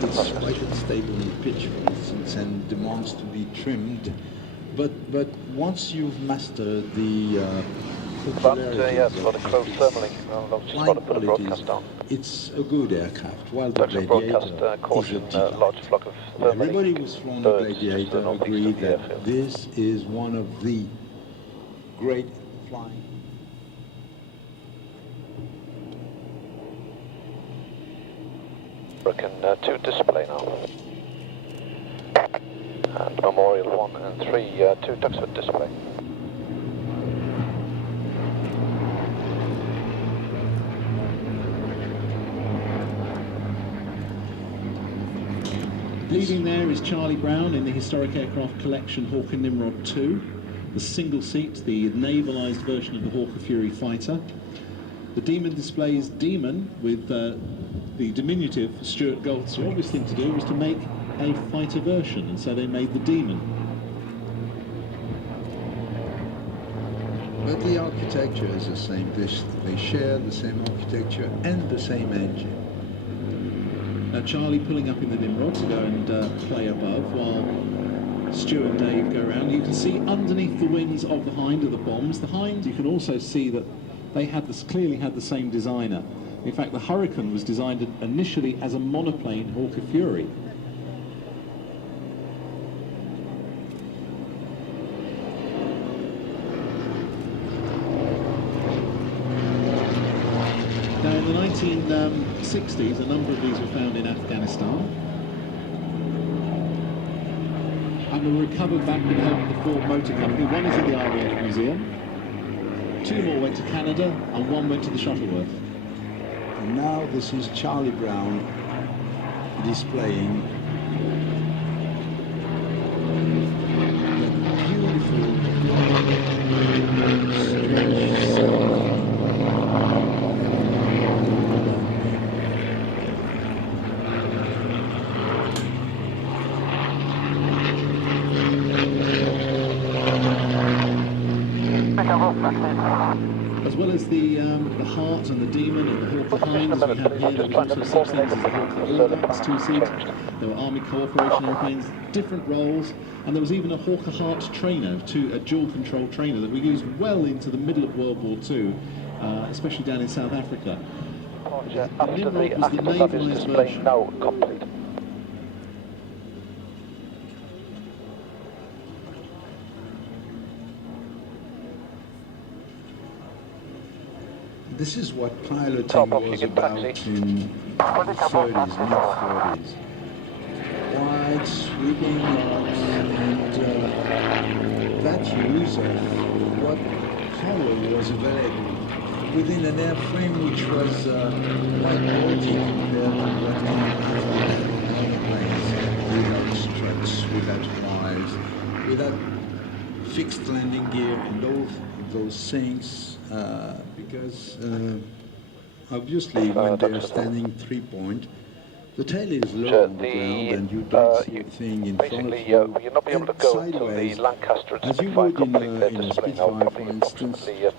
It's quite unstable in pitch, for instance, and demands to be trimmed. But once you've mastered the yes, got a close thermally. I'll just got to put a broadcast on. it's a good aircraft, while the Duxford Gladiator broadcast caution, is a large flock of thermally. Everybody who's flown the birds Gladiator to the northeast agreed of the that airfield. this is one of the great flying. American 2 display now. And Memorial 1 and 3, 2 Duxford display. Leading there is Charlie Brown in the historic aircraft collection Hawker Nimrod 2, the single seat, the navalised version of the Hawker Fury fighter. The Demon displays Demon with the diminutive Stuart Goltz. The obvious thing to do was to make a fighter version, and so they made the Demon. But the architecture is the same. They share the same architecture and the same engine. Charlie pulling up in the Nimrod to go and play above while Stu and Dave go around. You can see underneath the wings of the Hind are the bombs. The Hind, you can also see that they clearly had the same designer. In fact, the Hurricane was designed initially as a monoplane Hawker Fury. Now, in the 1960s, a number of these were found in Afghanistan and were recovered back with the help of the Ford Motor Company. One is in the RAF Museum, 2 more went to Canada, and 1 went to the Shuttleworth. And now this is Charlie Brown displaying the beautiful strange sound. As well as the Heart and the Demon and the Hawker Hinds we have here, there was also such things as the Hawker Allbacks 2 seats. There were Army Cooperation airplanes, different roles, and there was even a Hawker Hart trainer, a dual control trainer that we used well into the middle of World War II, especially down in South Africa. The Nimrod was the navalised version. Now complete. This is what piloting was about in the 30s, mid-30s. Wide, sweeping yards, and that use of what power was available within an airframe which was quite bulky compared to what can happen on airplanes, without struts, without wires, without fixed landing gear, and all those things. Because obviously when they're standing 3-point, the tail is low on the ground and you don't see a thing in front of you. You'll not be able to go to the sideways, Lancaster and as you Spitfire would in complete their a display now, Spitfire, probably for instance,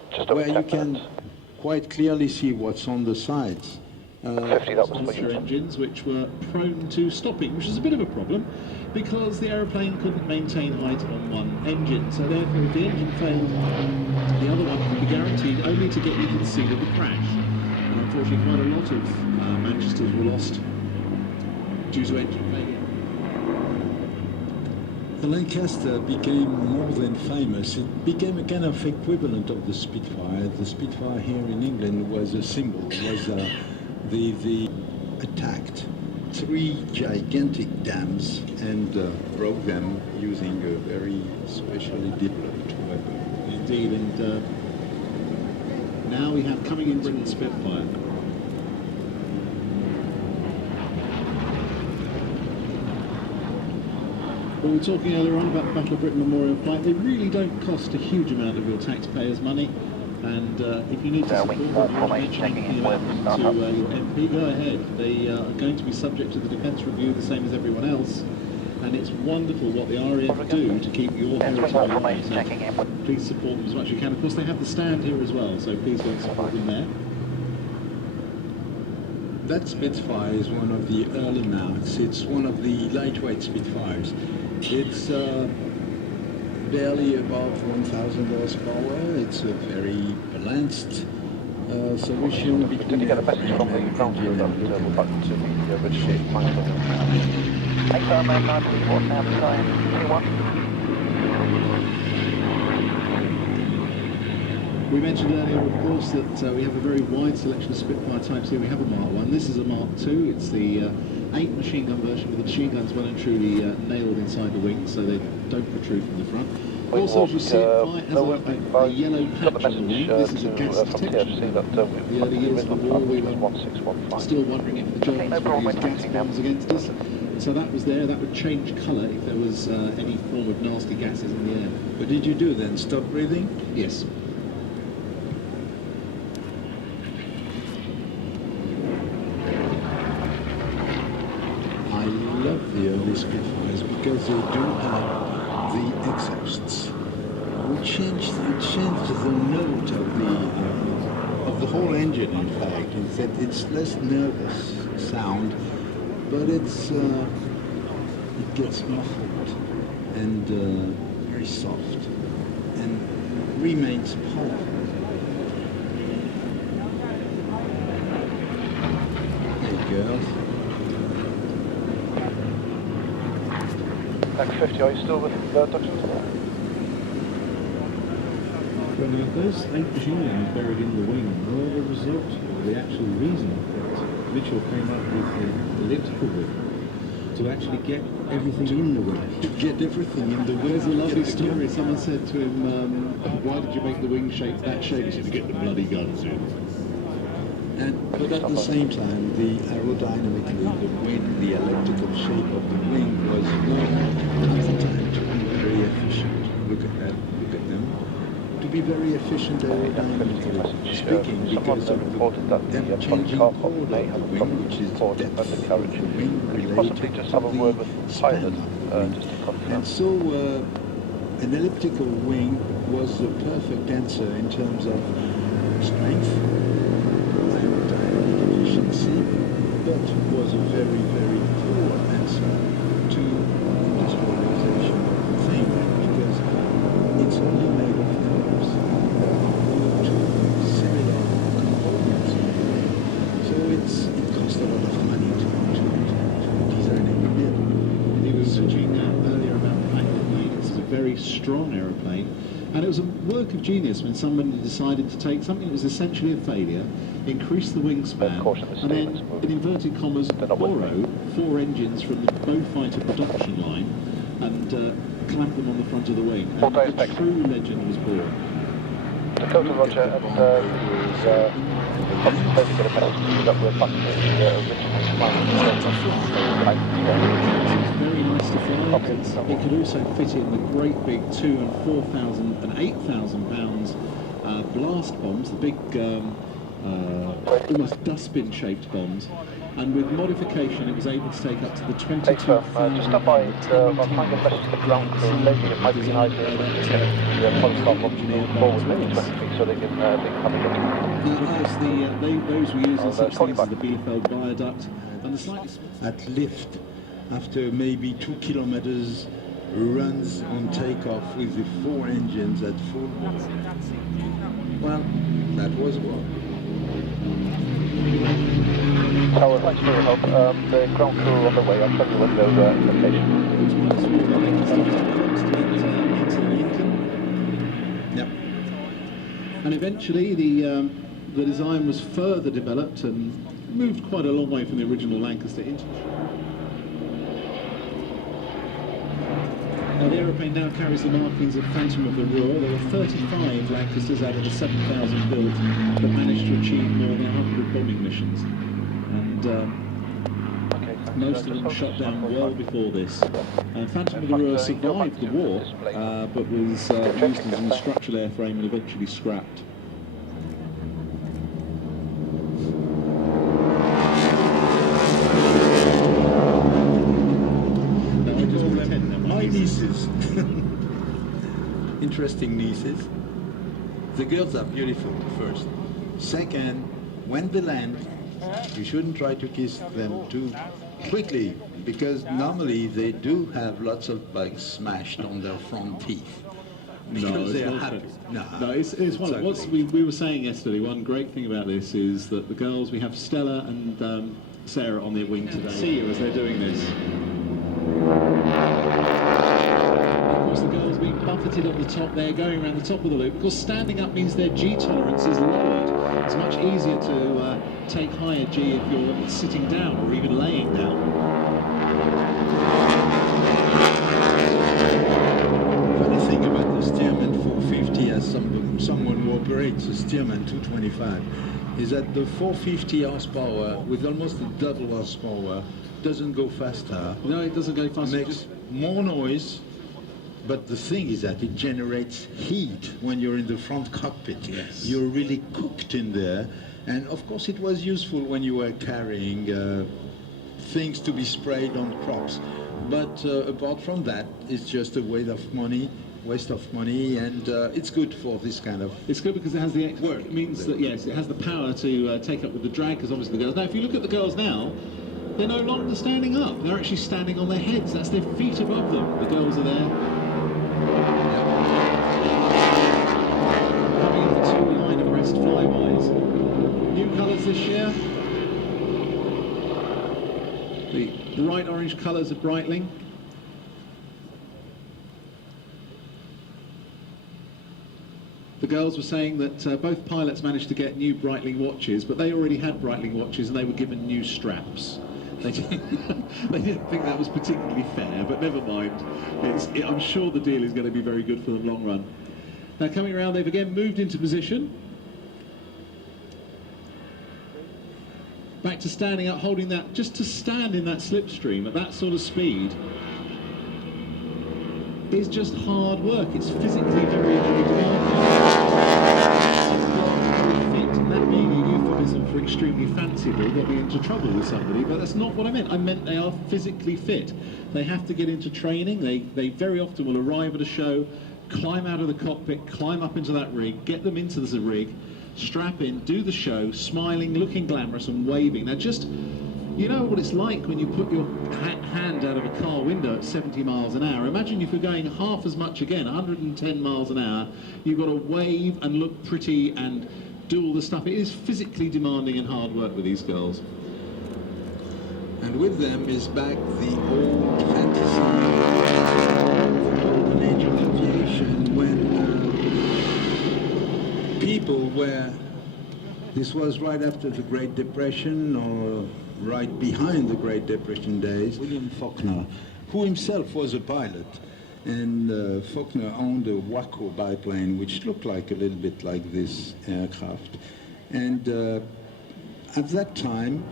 just over where 10 you can minutes. quite clearly see what's on the sides. 50, that was for Monster you. engines which were prone to stopping, which is a bit of a problem because the aeroplane couldn't maintain height on one engine. So therefore, if the engine failed, the other one could be guaranteed only to get you to the scene of the crash. And unfortunately, quite a lot of Manchesters were lost due to engine failure. The Lancaster became more than famous. It became a kind of equivalent of the Spitfire. The Spitfire here in England was a symbol. It was the attacked 3 gigantic dams and broke them using a very specially developed weapon. Indeed, and now we have coming in Britain Spitfire. We were talking earlier on about the Battle of Britain Memorial Flight. They really don't cost a huge amount of your taxpayers' money. And if you need to support them, you mention anything about them to your MP, go ahead. They are going to be subject to the Defence Review, the same as everyone else. And it's wonderful what the RAF do to keep your heritage alive. So please support them as much as you can. Of course, they have the stand here as well, so please go and support them there. That Spitfire is one of the early marks. It's one of the lightweight Spitfires. It's barely above 1,000 horsepower. It's a very balanced solution between Did you get a message from the ground crew that we're back to the original plan? XRM 934 now, time 21. We mentioned earlier, of course, that we have a very wide selection of Spitfire types here. We have a Mark 1. This is a Mark 2. It's the 8 machine gun version with the machine guns well and truly nailed inside the wings, so they don't protrude from the front. Also, as you see, it has a yellow patch on the wing. This is a gas detection. The early years of the war, we were still wondering if the Germans would use gas bombs against us. So that was there. That would change colour if there was any form of nasty gases in the air. What did you do then? Stop breathing? Yes. I love the early Spitfires because they do have the exhausts, which changed the note of the whole engine. In fact, it's less nervous sound, but it gets muffled and very soft and remains powerful. Girls. Next 50, are you still with Duxford? Well, now, those 8 genes buried in the wing were the result, or the actual reason that Mitchell came up with the elliptical wing, to actually get everything in the wing. To get everything in the wing. There's a lovely story. Someone said to him, why did you make the wing shape that shape? He said, to get the bloody guns in. But at the same time, the aerodynamically, the wind, the elliptical shape of the wing was known at the time to be very efficient. Look at them. To be very efficient aerodynamically speaking, because of the changing chord of the wing, which is the depth of the wing related to the span. And so an elliptical wing was the perfect answer in terms of strength, efficiency, but was a very, very poor answer to industrialization of the thing, because it's only made of nerves, to similar components. So it cost a lot of money to design it. He was mentioning earlier about the fact that it's a very strong aeroplane, and it was a work of genius when somebody decided to take something that was essentially a failure, increase the wingspan, and then, in inverted commas, borrow 4 engines from the Beaufighter production line and clamp them on the front of the wing. And a true legend was born. Dakota Roger, and obviously get a message that we're back to the original plan. It's very nice to fly. It could also fit in the great big 2,000 and 4,000 and 8,000 pounds blast bombs, the big almost dustbin-shaped bombs, and with modification it was able to take up to the 22,000. Just stop by, I'll try and get a message to the ground crew. Maybe it might be an idea to get the polystop up to move forward maybe 20 feet so they can have a look. Those we use as such things as the Bielefeld viaduct, and the slightly at lift, after maybe 2 kilometers, runs on takeoff with the 4 engines at full. Well, that was one. Tower, thanks for your help. The ground crew on the way. I'll tell you when their location. Yep. And eventually the design was further developed and moved quite a long way from the original Lancaster into. Now, the aeroplane now carries the markings of Phantom of the Roar. There were 35 Lancasters out of the 7,000 built that managed to achieve more than 100 bombing missions. And most of them shut down well before this. Phantom of the Roar survived the war, but was used as an structural airframe and eventually scrapped. My nieces, interesting nieces. The girls are beautiful, first. Second, when they land, you shouldn't try to kiss them too quickly, because normally they do have lots of bugs smashed on their front teeth. No, they are happy. No, it's one of what we were saying yesterday. One great thing about this is that the girls, we have Stella and Sarah on their wing today. See you as they're doing this. Of course, the girls being buffeted at the top there, going around the top of the loop, because standing up means their G tolerance is lowered. It's much easier to take higher G if you're sitting down or even laying down. Funny thing about the Stearman 450, as someone who operates a Stearman 225, is that the 450 horsepower with almost a double horsepower doesn't go faster. No, it doesn't go faster. It makes more noise, but the thing is that it generates heat when you're in the front cockpit. Yes. You're really cooked in there. And of course it was useful when you were carrying things to be sprayed on crops. But apart from that, it's just a waste of money waste of money, and it's good for this kind of... It's good because it has the work. It means that, yes, it has the power to take up with the drag, because obviously the girls... Now, if you look at the girls now, they're no longer standing up. They're actually standing on their heads. That's their feet above them. The girls are there. Coming into two line abreast flybys. New colours this year. The bright orange colours of Breitling. The girls were saying that both pilots managed to get new Breitling watches, but they already had Breitling watches and they were given new straps. They didn't think that was particularly fair, but never mind. I'm sure the deal is going to be very good for them long run. Now coming around, they've again moved into position. Back to standing up, holding that, just to stand in that slipstream at that sort of speed is just hard work. It's physically very, very demanding. And that being a euphemism for extremely fanciful got me into trouble with somebody, but that's not what I meant. I meant they are physically fit. They have to get into training. They very often will arrive at a show, climb out of the cockpit, climb up into that rig, get them into the rig, strap in, do the show, smiling, looking glamorous and waving. Now just, you know what it's like when you put your hand out of a car window at 70 miles an hour. Imagine if you're going half as much again, 110 miles an hour, you've got to wave and look pretty and do all the stuff. It is physically demanding and hard work with these girls. And with them is back the old fantasy, the golden age of aviation, when people were, this was right after the Great Depression or right behind the Great Depression days. William Faulkner, who himself was a pilot, and Faulkner owned a Waco biplane which looked like a little bit like this aircraft. And at that time,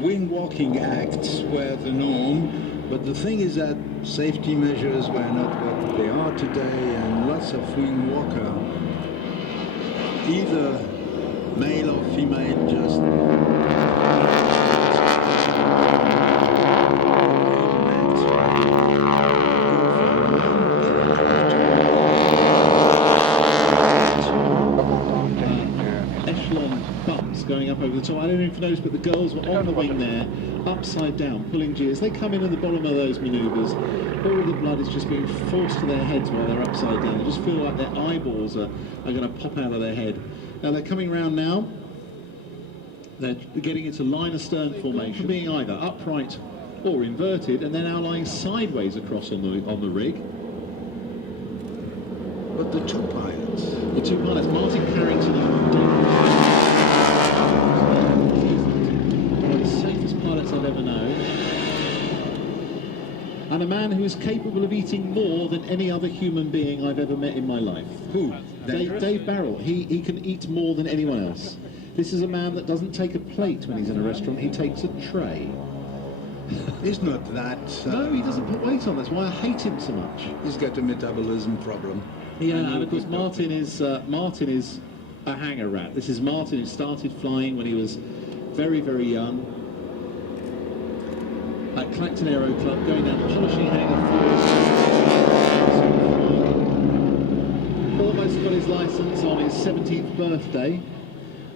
wing walking acts were the norm, but the thing is that safety measures were not what they are today, and lots of wing walker, either male or female, just going up over the top. I don't know if you noticed, but the girls were on the wing there, upside down, pulling gears. They come in at the bottom of those manoeuvres. All the blood is just being forced to their heads while they're upside down. They just feel like their eyeballs are going to pop out of their head. Now they're coming round now. They're getting into line astern formation, being either upright or inverted, and they're now lying sideways across on the rig. But the two pilots, Martin Carrington and one of the safest pilots I've ever known, and a man who is capable of eating more than any other human being I've ever met in my life. Who? Dave Barrell. He can eat more than anyone else. This is a man that doesn't take a plate when he's in a restaurant, he takes a tray. He's not that... no, he doesn't put weight on, that's why I hate him so much. He's got a metabolism problem. Yeah, and of course Martin is a hanger rat. This is Martin who started flying when he was very, very young at Clacton Aero Club, going down polishing hangar floors. Almost got his licence on his 17th birthday,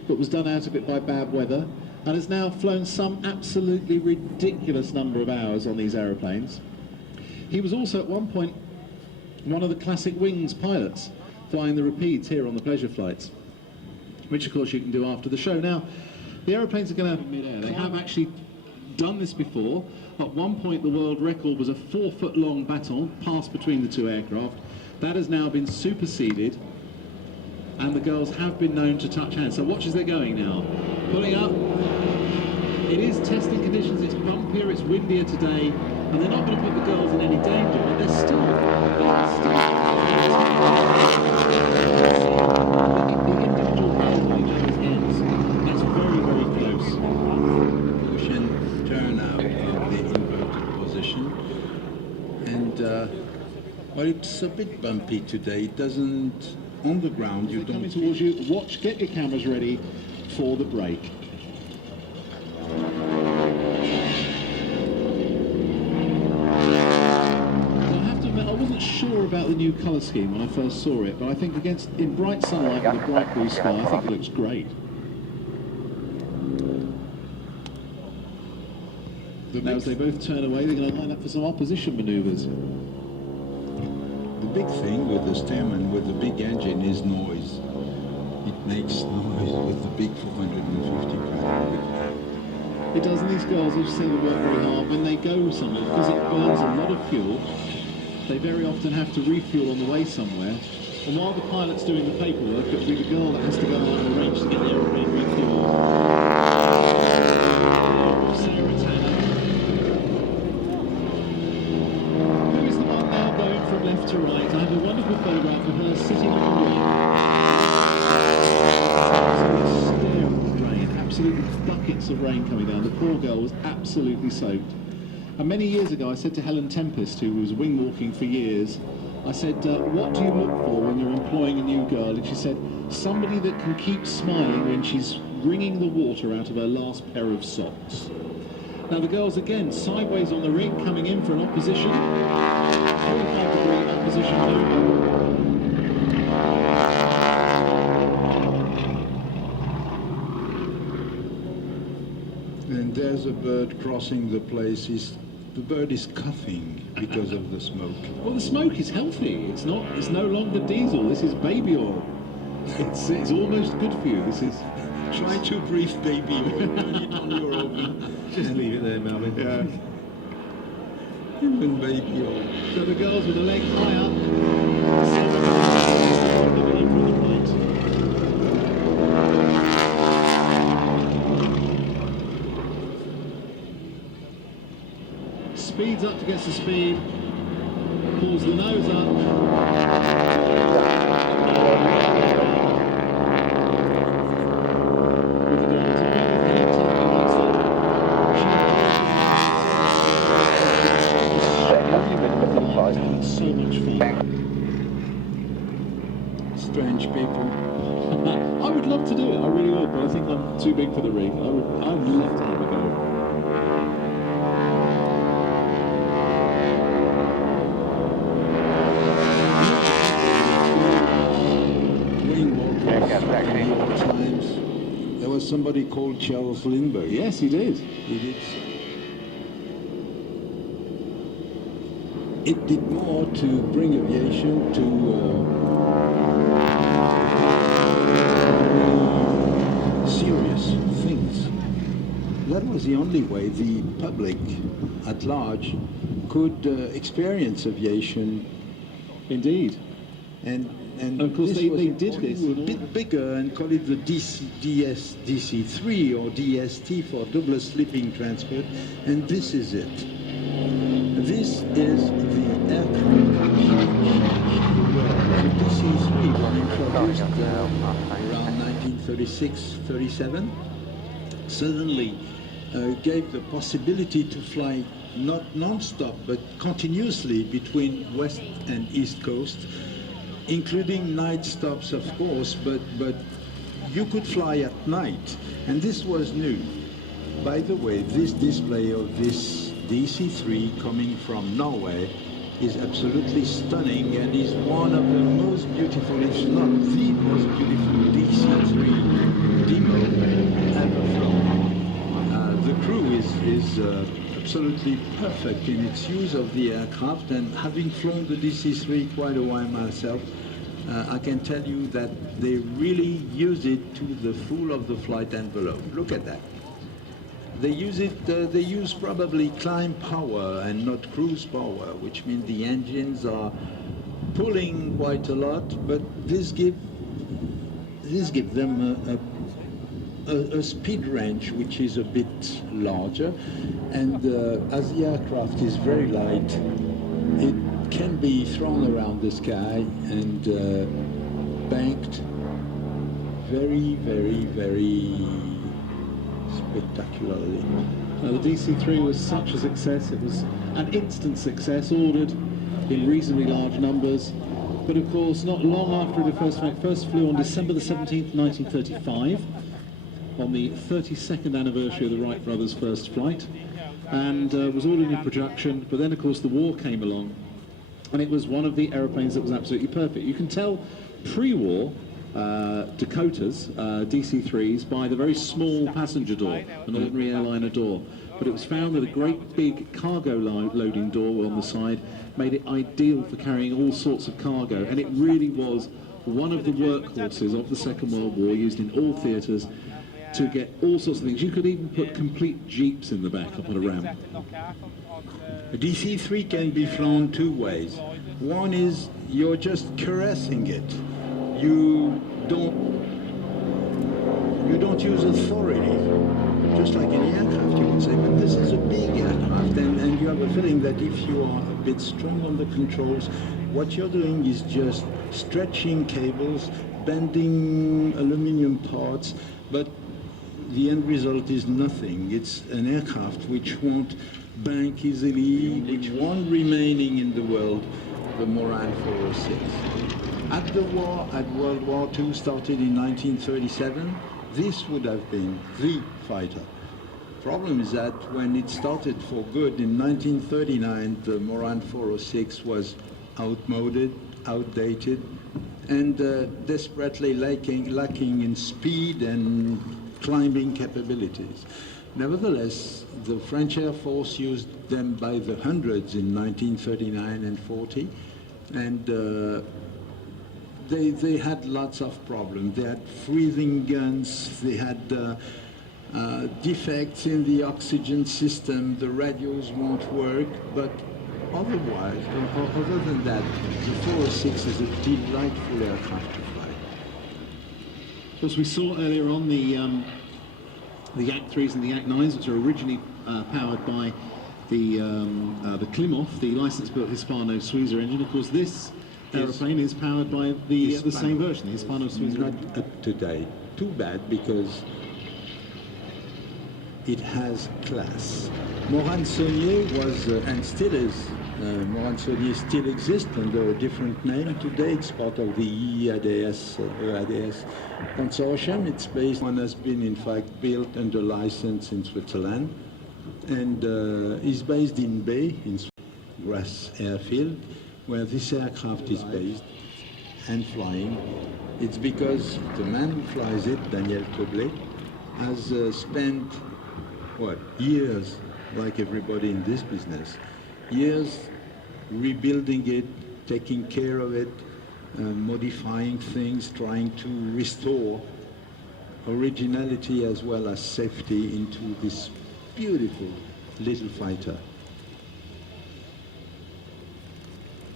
but was done out of it by bad weather, and has now flown some absolutely ridiculous number of hours on these aeroplanes. He was also at one point one of the classic wings pilots, flying the Rapides here on the pleasure flights, which of course you can do after the show. Now, the aeroplanes are going to have mid-air. They have actually done this before. At one point the world record was a 4-foot-long baton passed between the two aircraft. That has now been superseded, and the girls have been known to touch hands. So watch as they're going now. Pulling up. It is testing conditions, it's bumpier, it's windier today, and they're not going to put the girls in any danger, but they're still... the individual hands on each other's hands. That's very, very close. Push and turn out of the inverted position. And, well, it's a bit bumpy today. It doesn't... On the ground, you don't... Coming towards you, watch, get your cameras ready for the break. I have to admit, I wasn't sure about the the new colour scheme when I first saw it, but I think in bright sunlight with a bright blue sky, I think it looks great. Now as they both turn away, they're going to line up for some opposition manoeuvres. The big thing with the stem and with the big engine is noise. It makes noise with the big 450 platform. It does, and these girls, as you say, they work very hard. When they go somewhere, because it burns a lot of fuel, they very often have to refuel on the way somewhere. And while the pilot's doing the paperwork, it'll be the girl that has to go out on the range to get the aeroplane refueled. Sarah Tanner. Who is the one now going from left to right? I have a wonderful photograph of her sitting on the wing. Absolutely buckets of rain coming down. The poor girl was absolutely soaked. And many years ago I said to Helen Tempest, who was wing walking for years, I said, what do you look for when you're employing a new girl? And she said, somebody that can keep smiling when she's wringing the water out of her last pair of socks. Now the girls again sideways on the ring, coming in for an opposition. 45-degree opposition move. And there's a bird crossing the place. The bird is coughing because of the smoke. Well, the smoke is healthy. It's no longer diesel. This is baby oil. It's almost good for you. This is. Try to breathe baby oil. Burn it on your oven. Just leave it there, Melvin. Yeah. Even baby oil. So the girls with the leg high up. Coming in from the right. Speeds up to get the speed, pulls the nose up. With the girls a bit of head tapping. So much fun. Strange people. I would love to do it, I really would, but I think I'm too big for the ring. I'd love to have a go. Times. There was somebody called Charles Lindbergh. Yes, he did. He did. It did more to bring aviation to serious things. That was the only way the public at large could experience aviation. Indeed. And of course they did this a bit bigger and call it the DC3 or DST for double sleeping transport, and this is it. This is the aircraft. The DC3 was introduced around 1936-37. Suddenly gave the possibility to fly not non-stop but continuously between west and east coast, including night stops, of course, but you could fly at night, and this was new. By the way, this display of this DC-3 coming from Norway is absolutely stunning and is one of the most beautiful, if not the most beautiful DC-3 demo ever flown. The crew is absolutely perfect in its use of the aircraft, and having flown the DC-3 quite a while myself, I can tell you that they really use it to the full of the flight envelope. Look at that. They use it, they use probably climb power and not cruise power, which means the engines are pulling quite a lot, but this gives them a speed range which is a bit larger, and as the aircraft is very light, it can be thrown around the sky and banked very, very, very spectacularly. Now, the DC-3 was such a success. It was an instant success, ordered in reasonably large numbers. But of course, not long after it first flew on December the 17th, 1935, on the 32nd anniversary of the Wright brothers' first flight, and was ordered in production. But then, of course, the war came along, and it was one of the aeroplanes that was absolutely perfect. You can tell pre-war Dakotas, DC-3s, by the very small passenger door, an ordinary airliner door. But it was found that a great big cargo loading door on the side made it ideal for carrying all sorts of cargo, and it really was one of the workhorses of the Second World War, used in all theatres to get all sorts of things. You could even put complete jeeps in the back up on a ramp. A DC-3 can be flown two ways. One is you're just caressing it. You don't use authority, just like any aircraft, you would say, but this is a big aircraft, and you have a feeling that if you are a bit strong on the controls, what you're doing is just stretching cables, bending aluminium parts, but the end result is nothing. It's an aircraft which won't bank easily, which won't remaining in the world, the Moran 406. At the war, at World War II, started in 1937, this would have been the fighter. Problem is that when it started for good in 1939, the Moran 406 was outmoded, outdated, and desperately lacking in speed and climbing capabilities. Nevertheless, the French Air Force used them by the hundreds in 1939 and 40, and they had lots of problems. They had freezing guns, they had defects in the oxygen system, the radios won't work, but otherwise, other than that, the 406 is a delightful aircraft to fly. As we saw earlier on, the Yak 3s and the Yak 9s, which are originally powered by the Klimov, the license-built Hispano-Suiza engine. Of course, this aeroplane is powered by the same version, the Hispano-Suiza. Not up to date. Too bad, because it has class. Moran-Saulnier was, and still is, Moran-Saulnier still exists under a different name today. It's part of the EADS consortium. It's based, one has been in fact built under license in Switzerland, and is based in Bay, in Grasse Airfield, where this aircraft is based and flying. It's because the man who flies it, Daniel Toblet, has spent, what, years, like everybody in this business, years rebuilding it, taking care of it, modifying things, trying to restore originality as well as safety into this beautiful little fighter.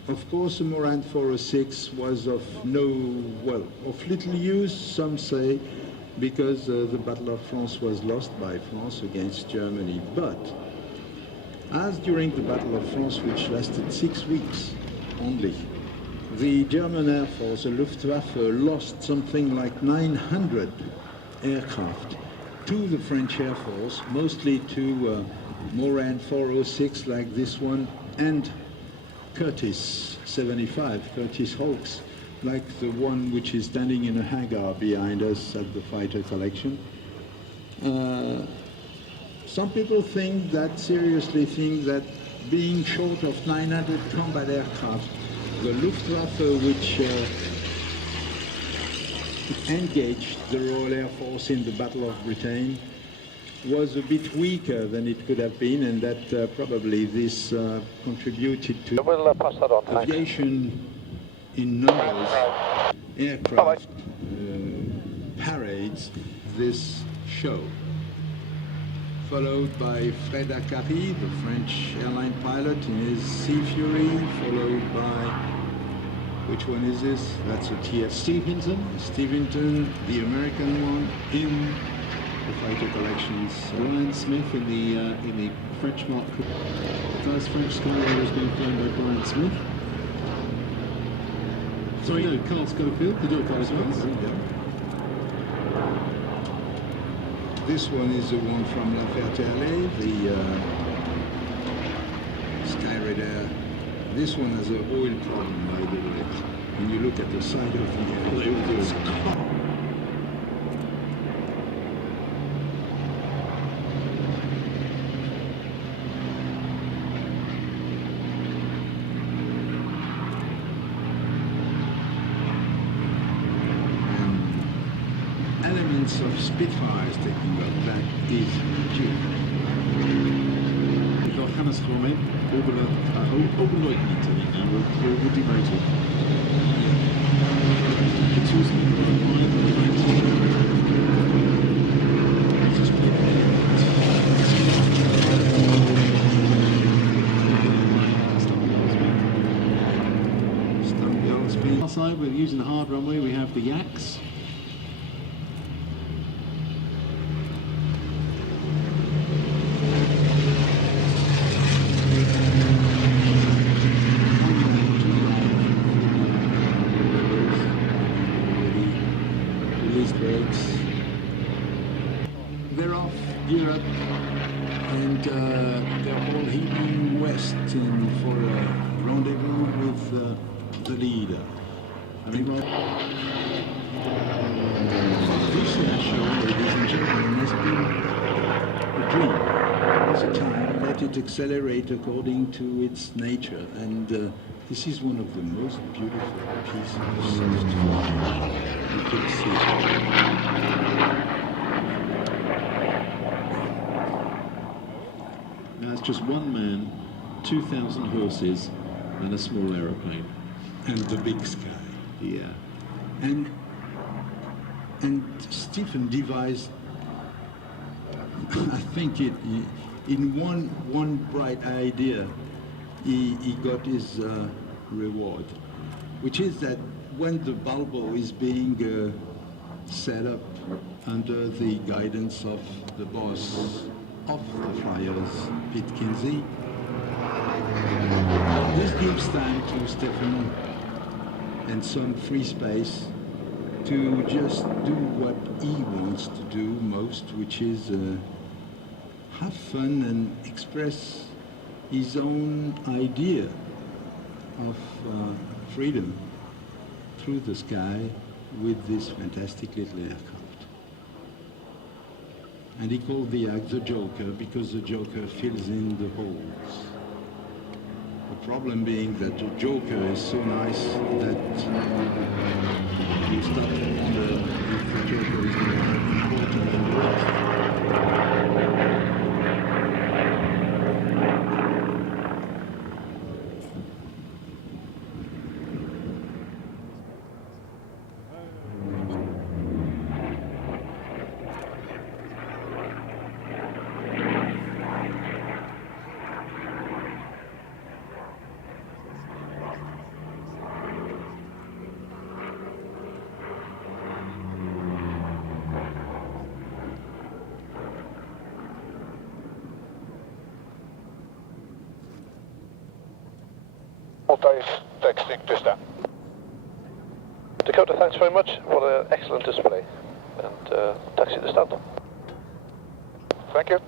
Of course, the Moran 406 was of little use, some say, because the Battle of France was lost by France against Germany. But as during the Battle of France, which lasted 6 weeks only, the German Air Force, the Luftwaffe, lost something like 900 aircraft to the French Air Force, mostly to Moran 406 like this one, and Curtiss 75, Curtiss Hawks, like the one which is standing in a hangar behind us at the fighter collection. Some people seriously think that being short of 900 combat aircraft, the Luftwaffe, which engaged the Royal Air Force in the Battle of Britain, was a bit weaker than it could have been, and that probably this contributed to We'll pass that on, thanks. aviation in numbers, aircraft, parades this show. Followed by Fred Acari, the French airline pilot in his Sea Fury, followed by, which one is this? That's a TF. Steventon, the American one, in the fighter collections. Brian Smith in the French Mark. The first French Skyliner has been flown by Brian Smith. Sorry, no, Carl Schofield, the Duke This one is the one from La Ferté-Alais, the Skyraider. This one has an oil problem, by the way. When you look at the side of the airplane, lots of Spitfires taking off. That is cheap. We've got Hannes Kromme, Oberleutnant, I think now, we're demoted. Outside, we're using the hard runway, we have the Yaks. They're off Europe and they're all heading west for a rendezvous with the leader. I mean, well, this show, ladies and gentlemen, has been a dream. It's a time, let it accelerate according to its nature, and this is one of the most beautiful pieces of soft flying you could see. Now it's just one man, 2,000 horses, and a small aeroplane. And the big sky. Yeah. And Stephen devised, I think in one bright idea, he got his reward, which is that when the bulbo is being set up under the guidance of the boss of the flyers, Pete Kinsey, this gives time to Stephen and some free space to just do what he wants to do most, which is have fun and express his own idea of freedom through the sky with this fantastic little aircraft. And he called the act the Joker because the Joker fills in the holes. The problem being that the Joker is so nice that you stop to wonder if the Joker is more important than the rest. Multi texting just now. Dakota, thanks very much. What an excellent display. And taxi to stand. Thank you.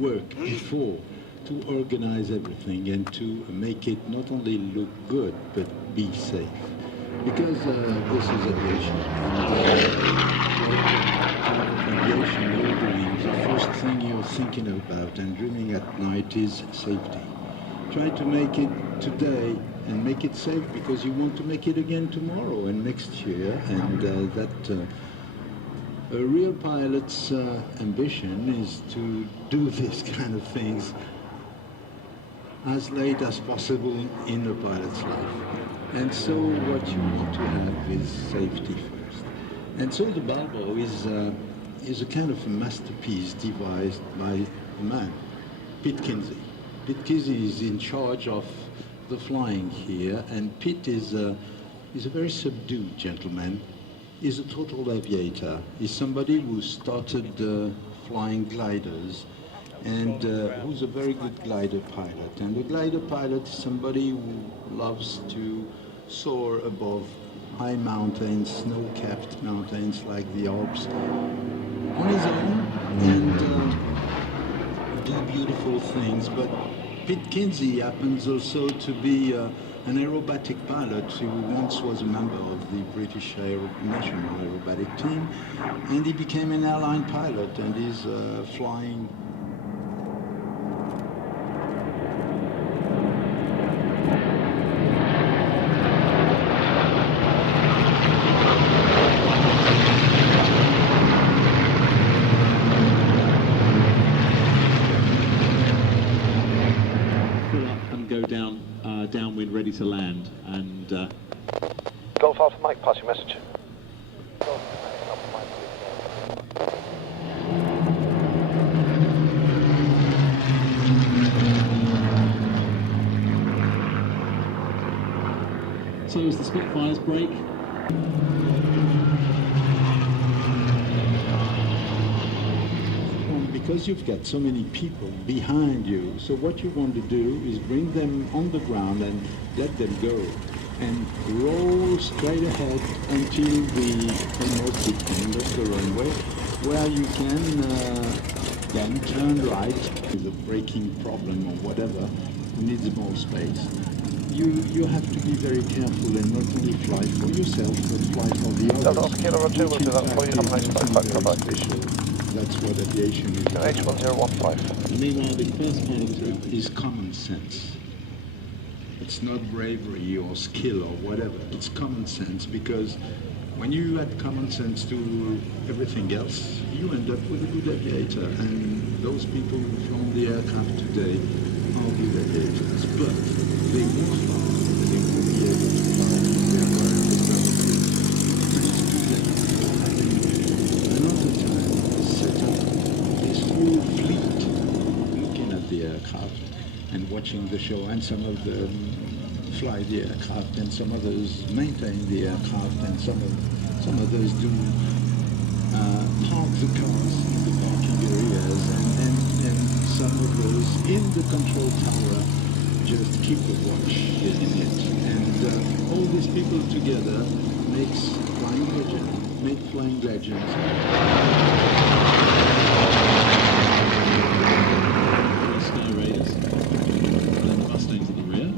work before to organize everything and to make it not only look good, but be safe. Because this is aviation. Aviation, you're doing, the first thing you're thinking about and dreaming at night is safety. Try to make it today and make it safe because you want to make it again tomorrow and next year, and a real pilot's ambition is to do these kind of things as late as possible in a pilot's life. And so what you want to have is safety first. And so the Balbo is a kind of a masterpiece devised by a man, Pete Kinsey. Pete Kinsey is in charge of the flying here, and Pete is a very subdued gentleman. He's a total aviator. He's somebody who started flying gliders and who's a very good glider pilot. And a glider pilot is somebody who loves to soar above high mountains, snow-capped mountains like the Alps, on his own and do beautiful things. But Pete Kinsey happens also to be an aerobatic pilot who once was a member of the British National Aerobatic Team, and he became an airline pilot and is flying. Downwind, ready to land, and Golf Alpha Mike, pass your message. so as the Spitfires break, because you've got so many people behind you, so what you want to do is bring them on the ground and let them go and roll straight ahead until the almost the end of the runway, where you can then turn right with a braking problem or whatever, needs more space. You have to be very careful and not only fly for yourself, but fly for the others. Delta Oscar Kilo Roger, we'll do that for you. Have a nice flight back. Bye-bye. Special. That's what aviation is. H1015. meanwhile the first part of the trip Is common sense. It's not bravery or skill or whatever. It's common sense, because when you add common sense to everything else, you end up with a good aviator. And those people who fly the aircraft today are good aviators, but they won't fly. They won't be able to fly the aircraft without another time set up this whole fleet looking at the aircraft and watching the show, and some of them fly the aircraft and some others maintain the aircraft and some others do park the cars in the parking areas and some others in the control tower just keep a watch in it. And all these people together make flying legends. Sky Raiders, and then the Mustangs at the rear.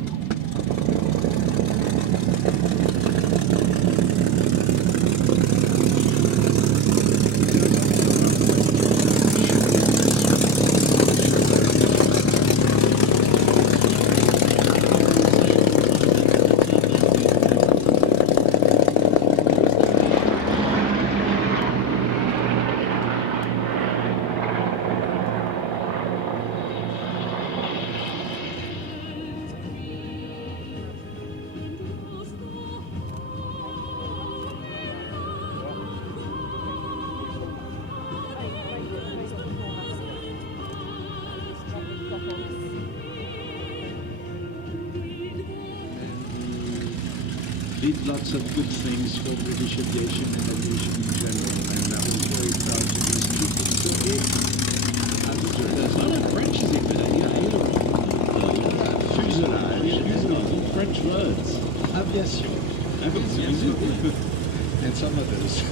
Did lots of good things for British aviation and aviation in general, and I was very proud to be speaking to him as a journalist. Oh, French is in there, Fuselage. French words. Aviation. And some others.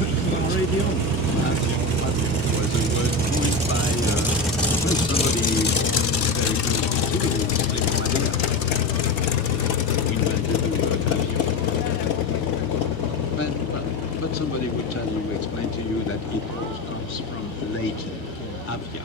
Radio. Avion was a word coined by somebody very close to you who lived in Madeira invented the word avion. But somebody would tell you, explain to you that it comes from Latin, avia.